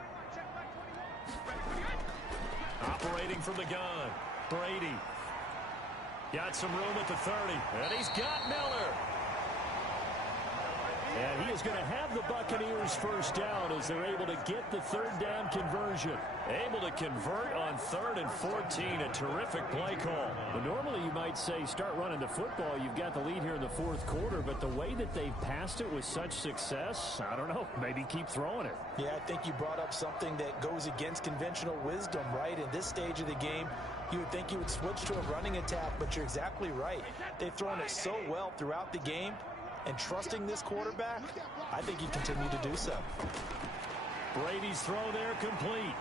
Operating from the gun, Brady. Got some room at the 30, and he's got Miller. And he is going to have the Buccaneers first down as they're able to get the third down conversion. Able to convert on 3rd and 14. A terrific play call. But normally you might say start running the football. You've got the lead here in the 4th quarter. But the way that they've passed it with such success, I don't know, maybe keep throwing it. Yeah, I think you brought up something that goes against conventional wisdom, right? In this stage of the game, you would think you would switch to a running attack, but you're exactly right. They've thrown it so well throughout the game, and trusting this quarterback, I think you continue to do so. Brady's throw there complete.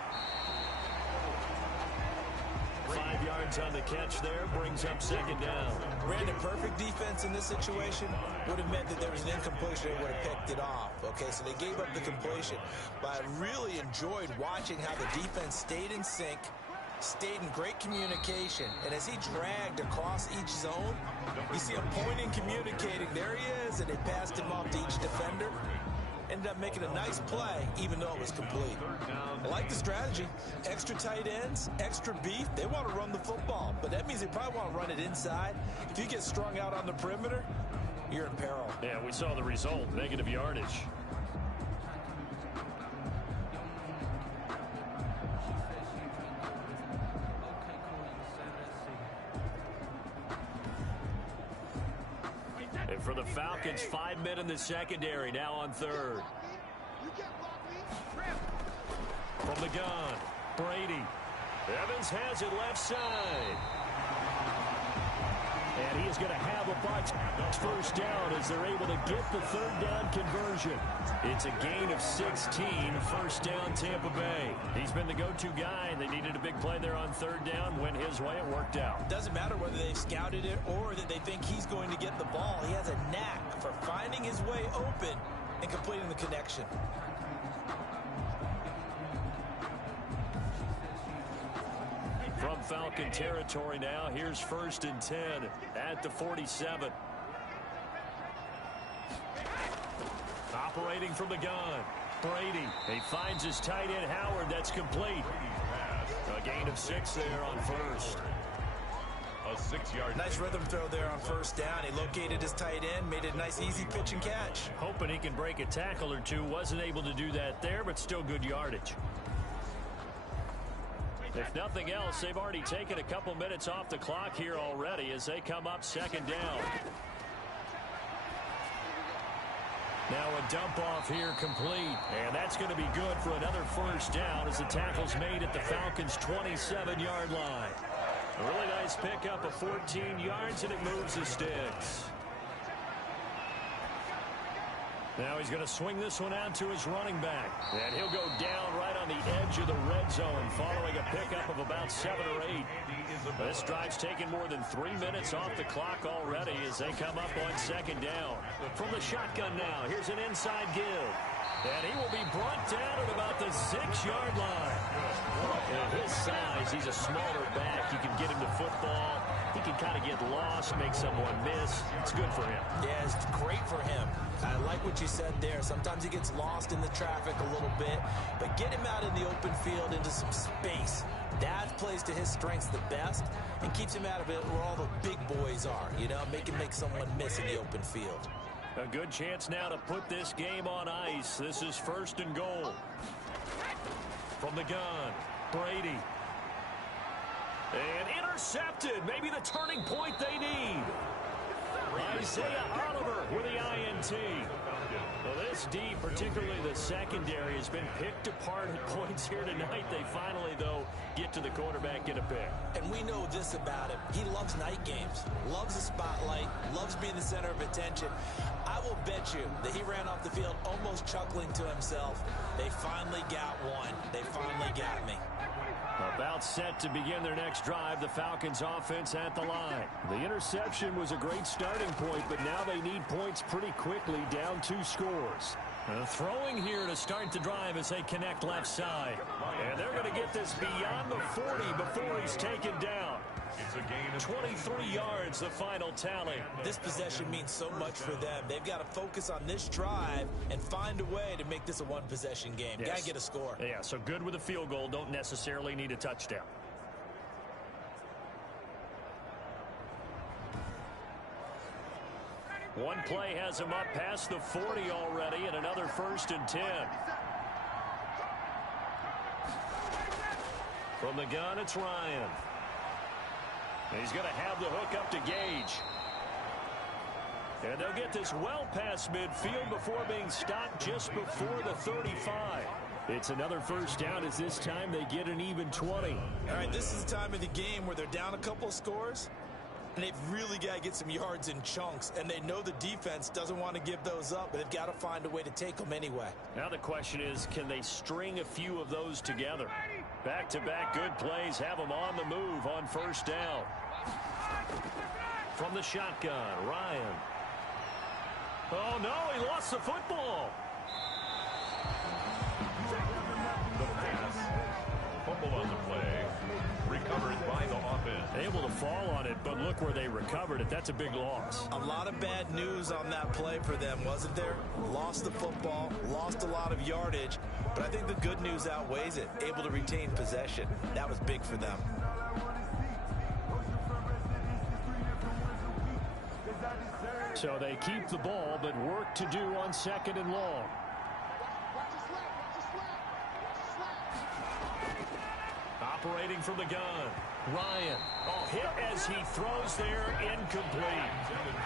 5 yards on the catch there, brings up 2nd down. Brandon, perfect defense in this situation would have meant that there was an incompletion. They would have picked it off. Okay, so they gave up the completion. But I really enjoyed watching how the defense stayed in sync, stayed in great communication, and as he dragged across each zone, you see him pointing, communicating. There he is, and they passed him off to each defender. Ended up making a nice play, even though it was complete. I like the strategy. Extra tight ends, extra beef. They want to run the football, but that means they probably want to run it inside. If you get strung out on the perimeter, you're in peril. Yeah, we saw the result, negative yardage. And for the Falcons, 5 men in the secondary, now on 3rd. From the gun, Brady. Evans has it left side. And he is going to have a Bucs first down as they're able to get the 3rd down conversion. It's a gain of 16, first down Tampa Bay. He's been the go-to guy. They needed a big play there on 3rd down. Went his way, it worked out. Doesn't matter whether they've scouted it or that they think he's going to get the ball. He has a knack for finding his way open and completing the connection. From Falcon territory now, here's 1st and 10 at the 47. Operating from the gun, Brady. He finds his tight end, Howard. That's complete. A gain of 6 there on 1st. A 6-yard. Nice rhythm throw there on 1st down. He located his tight end, made it a nice, easy pitch and catch. Hoping he can break a tackle or two. Wasn't able to do that there, but still good yardage. If nothing else, they've already taken a couple minutes off the clock here already as they come up 2nd down. Now a dump off here complete, and that's going to be good for another first down as the tackle's made at the Falcons' 27-yard line. A really nice pickup of 14 yards, and it moves the sticks. Now he's going to swing this one out to his running back. And he'll go down right on the edge of the red zone following a pickup of about 7 or 8. This drive's taken more than 3 minutes off the clock already as they come up on 2nd down. From the shotgun now, here's an inside give. And he will be brought down at about the 6-yard line. At his size, he's a smaller back. You can get him to football. He can kind of get lost, make someone miss. It's good for him. Yeah, it's great for him. I like what you said there. Sometimes he gets lost in the traffic a little bit, but get him out in the open field into some space. That plays to his strengths the best and keeps him out of it where all the big boys are, you know, make someone miss in the open field. A good chance now to put this game on ice. This is 1st and goal. From the gun, Brady. And intercepted. Maybe the turning point they need. Isaiah Oliver with the INT. Well, this D, particularly the secondary, has been picked apart at points here tonight. They finally, though, get to the quarterback, get a pick. And we know this about him. He loves night games, loves the spotlight, loves being the center of attention. I will bet you that he ran off the field almost chuckling to himself. They finally got one. They finally got me. About set to begin their next drive, the Falcons offense at the line. The interception was a great starting point, but now they need points pretty quickly, down 2 scores. Throwing here to start the drive as they connect left side. And they're going to get this beyond the 40 before he's taken down. It's a gain of 23 yards, the final tally. This possession means so much for them. They've got to focus on this drive and find a way to make this a one-possession game. Yes. Got to get a score. Yeah, so good with a field goal. Don't necessarily need a touchdown. One play has him up past the 40 already, and another 1st and 10. From the gun, it's Ryan. He's going to have the hook up to Gage. And they'll get this well past midfield before being stopped just before the 35. It's another 1st down as this time they get an even 20. All right, this is the time of the game where they're down a couple of scores, and they've really got to get some yards in chunks, and they know the defense doesn't want to give those up, but they've got to find a way to take them anyway. Now the question is, can they string a few of those together? Back-to-back good plays have them on the move on 1st down. From the shotgun, Ryan. Oh, no, he lost the football. The pass. Fumble on the play. Recovered by the offense. Able to fall on it, but look where they recovered it. That's a big loss. A lot of bad news on that play for them, wasn't there? Lost the football, lost a lot of yardage, but I think the good news outweighs it. Able to retain possession. That was big for them. So they keep the ball, but work to do on 2nd and long. Operating from the gun, Ryan. Oh, hit as he throws there, incomplete.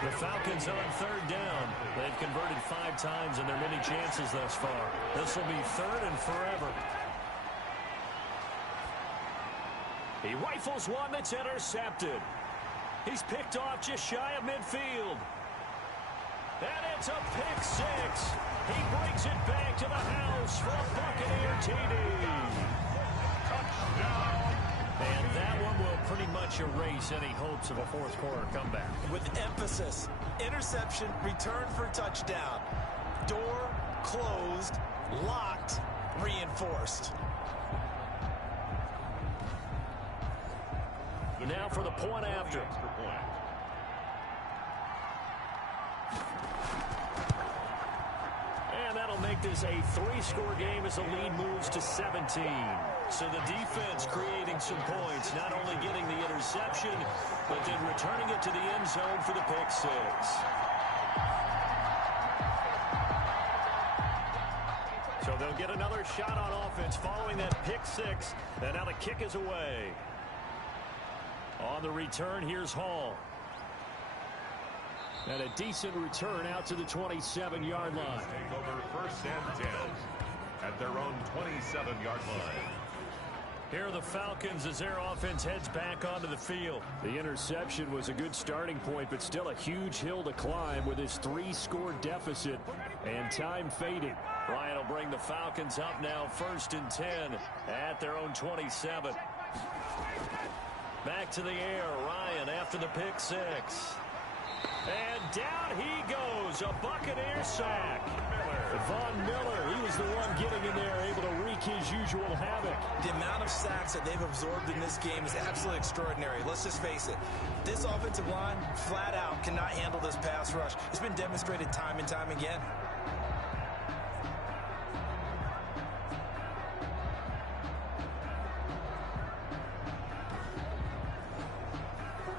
The Falcons on 3rd down. They've converted 5 times in their many chances thus far. This will be 3rd and forever. He rifles one that's intercepted. He's picked off just shy of midfield. And it's a pick 6. He brings it back to the house for a Buccaneer TD. Touchdown. And that one will pretty much erase any hopes of a 4th quarter comeback. With emphasis, interception, return for touchdown. Door closed, locked, reinforced. Now for the point after. And that'll make this a 3-score game as the lead moves to 17. So the defense creating some points, not only getting the interception, but then returning it to the end zone for the pick 6. So they'll get another shot on offense following that pick 6. And now the kick is away. On the return, here's Hall. And a decent return out to the 27-yard line. Take over 1st and 10 at their own 27-yard line. Here are the Falcons as their offense heads back onto the field. The interception was a good starting point, but still a huge hill to climb with his 3-score deficit and time fading. Ryan will bring the Falcons up now 1st and 10 at their own 27. Back to the air, Ryan after the pick 6. And down he goes, a Buccaneer sack. Von Miller, he was the one getting in there, able to wreak his usual havoc. The amount of sacks that they've absorbed in this game is absolutely extraordinary. Let's just face it. This offensive line, flat out, cannot handle this pass rush. It's been demonstrated time and time again.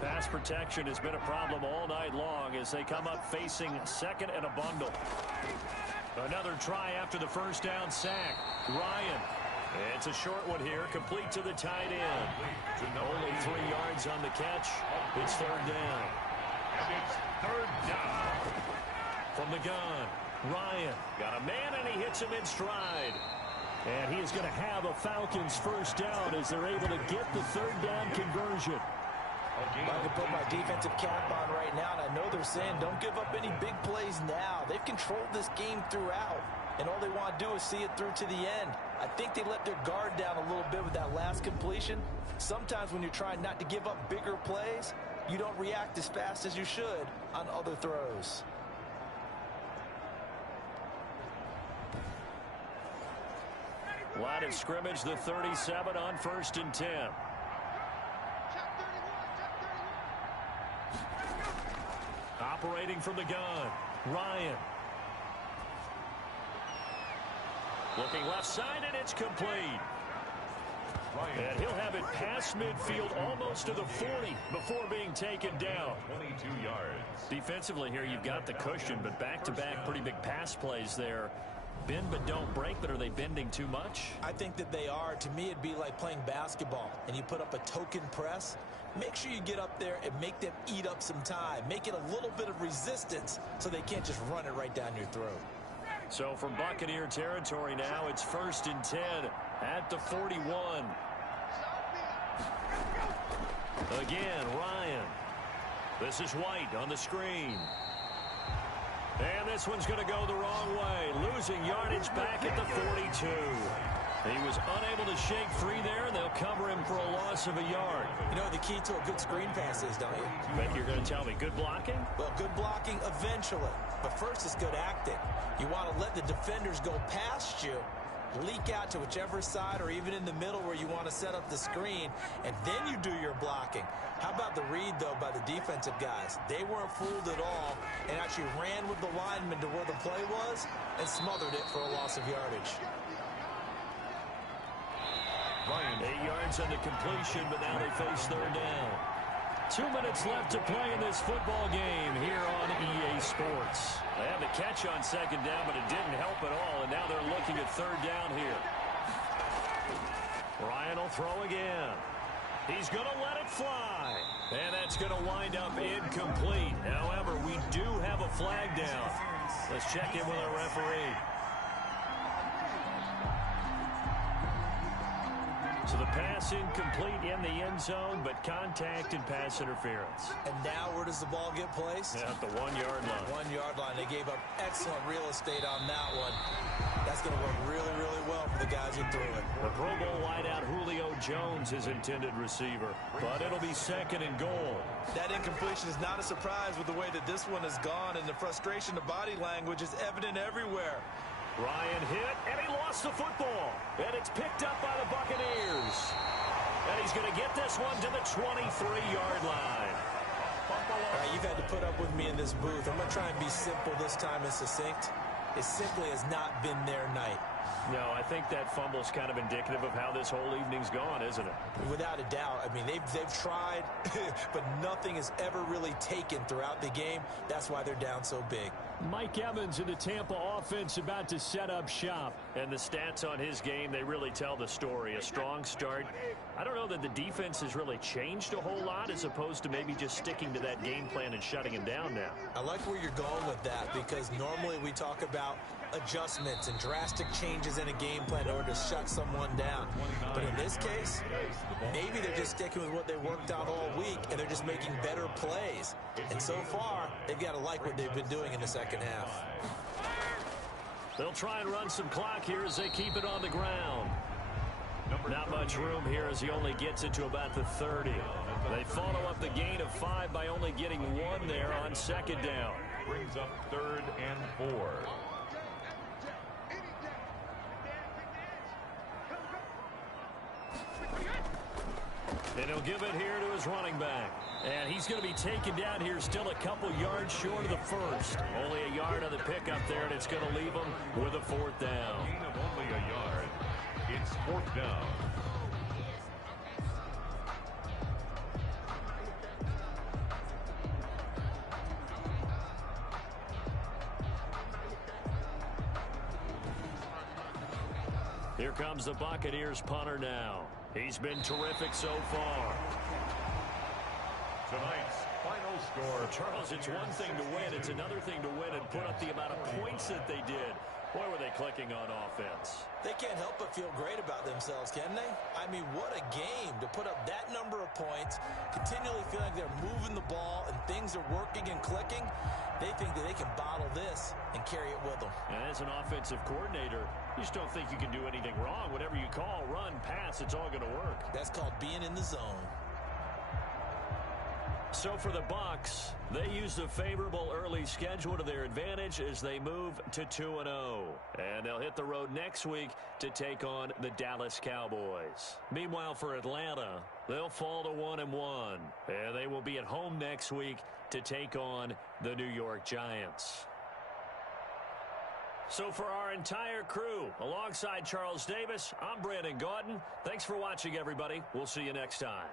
Pass protection has been a problem all night long as they come up facing 2nd and a bundle. Another try after the 1st down sack. Ryan. It's a short one here, complete to the tight end. Only 3 yards on the catch. It's 3rd down. And it's 3rd down. From the gun, Ryan got a man and he hits him in stride. And he is going to have a Falcons 1st down as they're able to get the 3rd down conversion. I can put my defensive cap on right now, and I know they're saying don't give up any big plays now. They've controlled this game throughout, and all they want to do is see it through to the end. I think they let their guard down a little bit with that last completion. Sometimes when you're trying not to give up bigger plays, you don't react as fast as you should on other throws. Line of scrimmage, the 37 on 1st and 10. Operating from the gun, Ryan. Looking left side, and it's complete. And he'll have it past midfield almost to the 40 before being taken down. 22 yards. Defensively here, you've got the cushion, but back-to-back pretty big pass plays there. Bend but don't break, but are they bending too much? I think that they are. To me, it'd be like playing basketball, and you put up a token press. Make sure you get up there and make them eat up some time. Make it a little bit of resistance so they can't just run it right down your throat. So from Buccaneer territory now, it's 1st and 10 at the 41. Again, Ryan. This is White on the screen. And this one's going to go the wrong way. Losing yardage back at the 42. He was unable to shake free there, and they'll cover him for a loss of a yard. You know what the key to a good screen pass is, don't you? Bet you're going to tell me good blocking? Well, good blocking eventually. But first, it's good acting. You want to let the defenders go past you, leak out to whichever side or even in the middle where you want to set up the screen, and then you do your blocking. How about the read, though, by the defensive guys? They weren't fooled at all and actually ran with the lineman to where the play was and smothered it for a loss of yardage. Ryan. 8 yards on the completion, but now they face 3rd down. 2 minutes left to play in this football game here on EA Sports. They had the catch on 2nd down, but it didn't help at all, and now they're looking at 3rd down here. Ryan will throw again. He's going to let it fly. And that's going to wind up incomplete. However, we do have a flag down. Let's check in with our referee. So the pass incomplete in the end zone, but contact and pass interference. And now where does the ball get placed? At the 1 yard line. 1 yard line. They gave up excellent real estate on that one. That's going to work really, really well for the guys who threw it. The Pro Bowl wideout Julio Jones is intended receiver, but it'll be 2nd and goal. That incompletion is not a surprise with the way that this one has gone, and the frustration of body language is evident everywhere. Ryan hit, and he lost the football. And it's picked up by the Buccaneers. And he's going to get this one to the 23-yard line. All right, you've had to put up with me in this booth. I'm going to try and be simple this time and succinct. It simply has not been their night. No, I think that fumble's kind of indicative of how this whole evening's gone, isn't it? Without a doubt. I mean, they've tried, but nothing has ever really taken throughout the game. That's why they're down so big. Mike Evans in the Tampa offense about to set up shop. And the stats on his game, they really tell the story. A strong start. I don't know that the defense has really changed a whole lot as opposed to maybe just sticking to that game plan and shutting him down now. I like where you're going with that because normally we talk about adjustments and drastic changes in a game plan in order to shut someone down. But in this case, maybe they're just sticking with what they worked out all week and they're just making better plays. And so far, they've got to like what they've been doing in the second half. They'll try and run some clock here as they keep it on the ground. Not much room here as he only gets it to about the 30. They follow up the gain of 5 by only getting 1 there on 2nd down. Brings up 3rd and 4. And he'll give it here to his running back. And he's going to be taken down here still a couple yards short of the first. Only a yard on the pickup there, and it's going to leave him with a 4th down. Gain of only a yard. It's 4th down. Here comes the Buccaneers punter now. He's been terrific so far. Tonight's final score. Charles, it's one thing to win. It's another thing to win and put up the amount of points that they did. Boy, were they clicking on offense. They can't help but feel great about themselves, can they? I mean, what a game to put up that number of points, continually feeling like they're moving the ball and things are working and clicking. They think that they can bottle this and carry it with them. And as an offensive coordinator, you just don't think you can do anything wrong. Whatever you call, run, pass, it's all going to work. That's called being in the zone. So for the Bucs, they use the favorable early schedule to their advantage as they move to 2-0. And they'll hit the road next week to take on the Dallas Cowboys. Meanwhile, for Atlanta, they'll fall to 1-1. And they will be at home next week to take on the New York Giants. So for our entire crew, alongside Charles Davis, I'm Brandon Gaudin. Thanks for watching, everybody. We'll see you next time.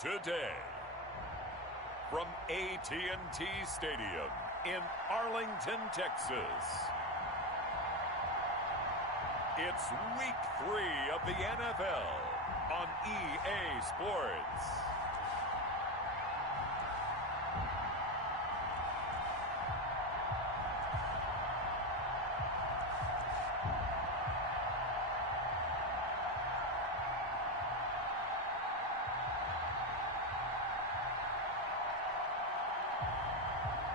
Today, from AT&T Stadium in Arlington, Texas, it's Week 3 of the NFL on EA Sports.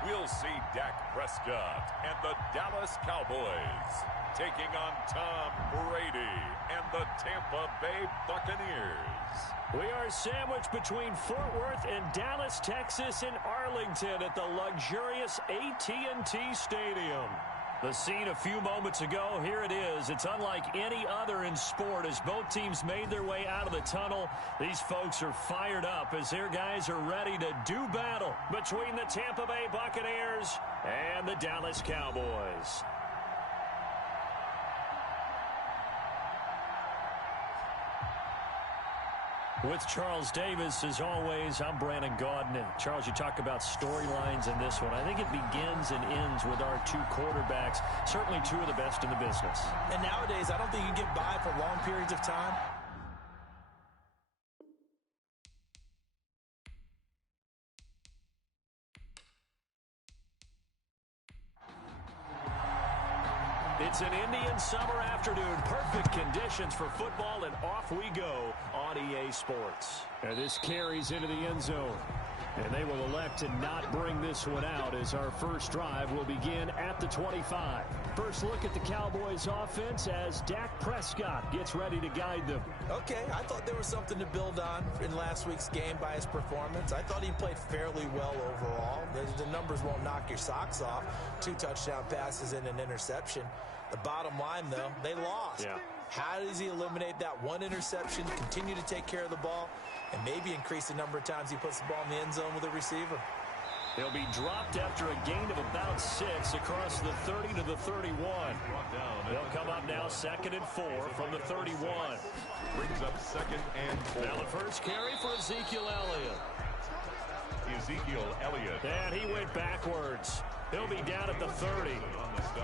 We'll see Dak Prescott and the Dallas Cowboys taking on Tom Brady and the Tampa Bay Buccaneers. We are sandwiched between Fort Worth and Dallas, Texas, and Arlington at the luxurious AT&T Stadium. The scene a few moments ago, here it is. It's unlike any other in sport as both teams made their way out of the tunnel. These folks are fired up as their guys are ready to do battle between the Tampa Bay Buccaneers and the Dallas Cowboys. With Charles Davis, as always, I'm Brandon Gaudin. And Charles, you talk about storylines in this one. I think it begins and ends with our two quarterbacks, certainly two of the best in the business. And nowadays, I don't think you can get by for long periods of time. It's an Indian summer afternoon. Perfect conditions for football, and off we go on EA Sports. And this carries into the end zone. And they will elect to not bring this one out as our first drive will begin at the 25. First look at the Cowboys offense as Dak Prescott gets ready to guide them. Okay, I thought there was something to build on in last week's game by his performance. I thought he played fairly well overall. The numbers won't knock your socks off. 2 touchdown passes and an interception. The bottom line, though, they lost. Yeah. How does he eliminate that one interception, continue to take care of the ball, and maybe increase the number of times he puts the ball in the end zone with a receiver? They'll be dropped after a gain of about 6 across the 30 to the 31. They'll come up now 2nd and 4 from the 31. Brings up 2nd and 4. Now the first carry for Ezekiel Elliott. And he went backwards. He'll be down at the 30.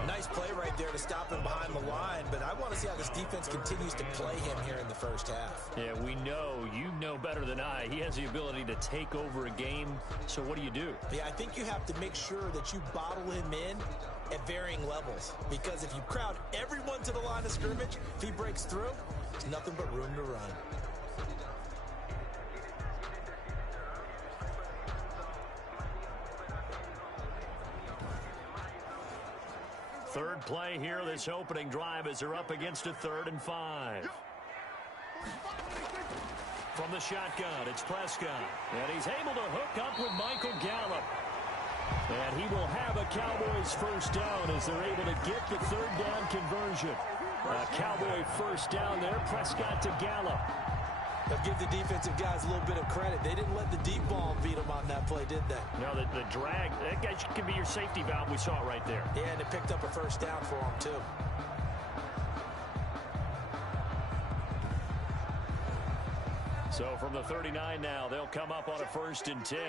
Nice play right there to stop him behind the line, but I want to see how this defense continues to play him here in the first half. Yeah, we know, you know better than I, he has the ability to take over a game, so what do you do? Yeah, I think you have to make sure that you bottle him in at varying levels, because if you crowd everyone to the line of scrimmage, if he breaks through, there's nothing but room to run. Third play here, this opening drive as they're up against a 3rd and 5. From the shotgun, it's Prescott. And he's able to hook up with Michael Gallup. And he will have a Cowboys first down as they're able to get the third down conversion. A Cowboy first down there. Prescott to Gallup. They'll give the defensive guys a little bit of credit. They didn't let the deep ball beat them on that play, did they? No, the drag, that could be your safety valve. We saw it right there. Yeah, and it picked up a first down for them, too. So from the 39 now, they'll come up on a 1st and 10.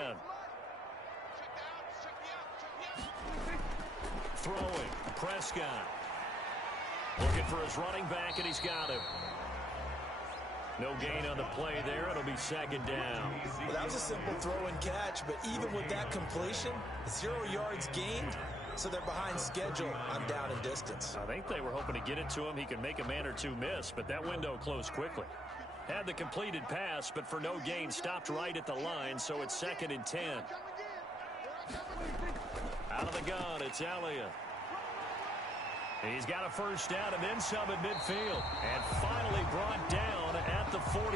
Throwing, Prescott. Looking for his running back, and he's got him. No gain on the play there. It'll be 2nd down. Well, that was a simple throw and catch, but even with that completion, 0 yards gained, so they're behind schedule on down and distance. I think they were hoping to get it to him. He could make a man or two miss, but that window closed quickly. Had the completed pass, but for no gain, stopped right at the line, so it's 2nd and 10. Out of the gun, it's Elliott. He's got a first down and then some at midfield. And finally brought down at the 43.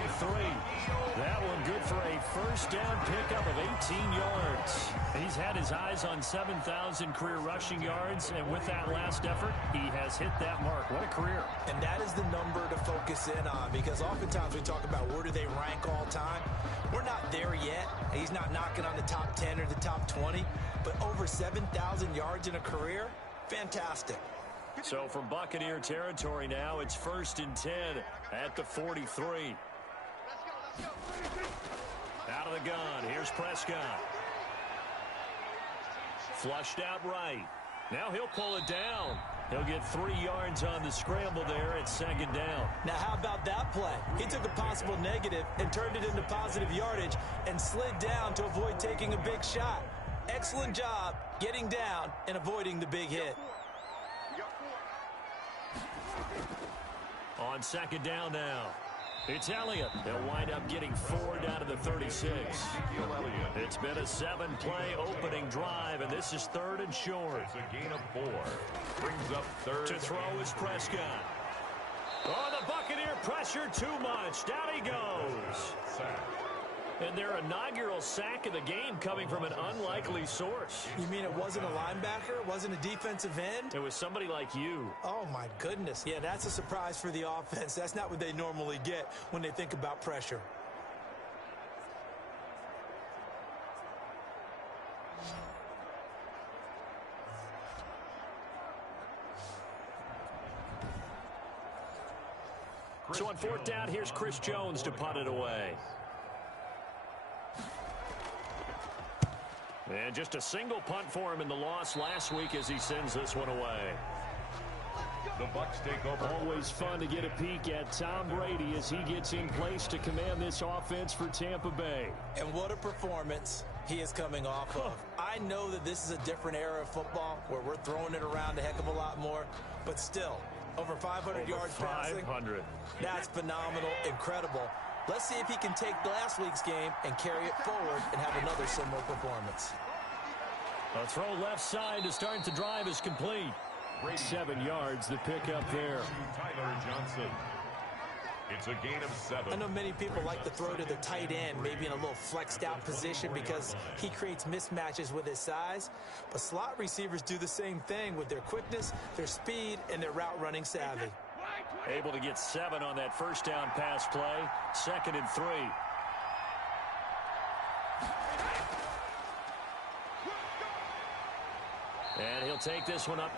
That one good for a first down pickup of 18 yards. He's had his eyes on 7,000 career rushing yards, and with that last effort, he has hit that mark. What a career. And that is the number to focus in on, because oftentimes we talk about where do they rank all time. We're not there yet. He's not knocking on the top 10 or the top 20, but over 7,000 yards in a career, fantastic. So from Buccaneer territory now, it's 1st and 10 at the 43. Out of the gun, here's Prescott. Flushed out right. Now he'll pull it down. He'll get 3 yards on the scramble there at 2nd down. Now how about that play? He took a possible negative and turned it into positive yardage and slid down to avoid taking a big shot. Excellent job getting down and avoiding the big hit. On 2nd down now, it's Elliott. They'll wind up getting 4 down to the 36. It's been a 7-play opening drive, and this is 3rd and short. It's a gain of 4. Brings up 3rd. To throw is Prescott. Oh, the Buccaneer pressure too much. Down he goes. And their inaugural sack of the game coming from an unlikely source. You mean it wasn't a linebacker? It wasn't a defensive end? It was somebody like you. Oh, my goodness. Yeah, that's a surprise for the offense. That's not what they normally get when they think about pressure. So on 4th down, here's Chris Jones to punt it away. And just a single punt for him in the loss last week as he sends this one away. The Bucs take over. Always fun to get a peek at Tom Brady as he gets in place to command this offense for Tampa Bay. And what a performance he is coming off of. I know that this is a different era of football where we're throwing it around a heck of a lot more, but still, over 500 yards passing. 500. That's phenomenal, incredible. Let's see if he can take last week's game and carry it forward and have another similar performance. A throw left side to start the drive is complete. 7 yards, the pickup there. Tyler Johnson. It's a gain of 7. I know many people like to throw to the tight end, maybe in a little flexed out position because he creates mismatches with his size. But slot receivers do the same thing with their quickness, their speed, and their route running savvy. Able to get 7 on that first down pass play. 2nd and 3. And he'll take this one up.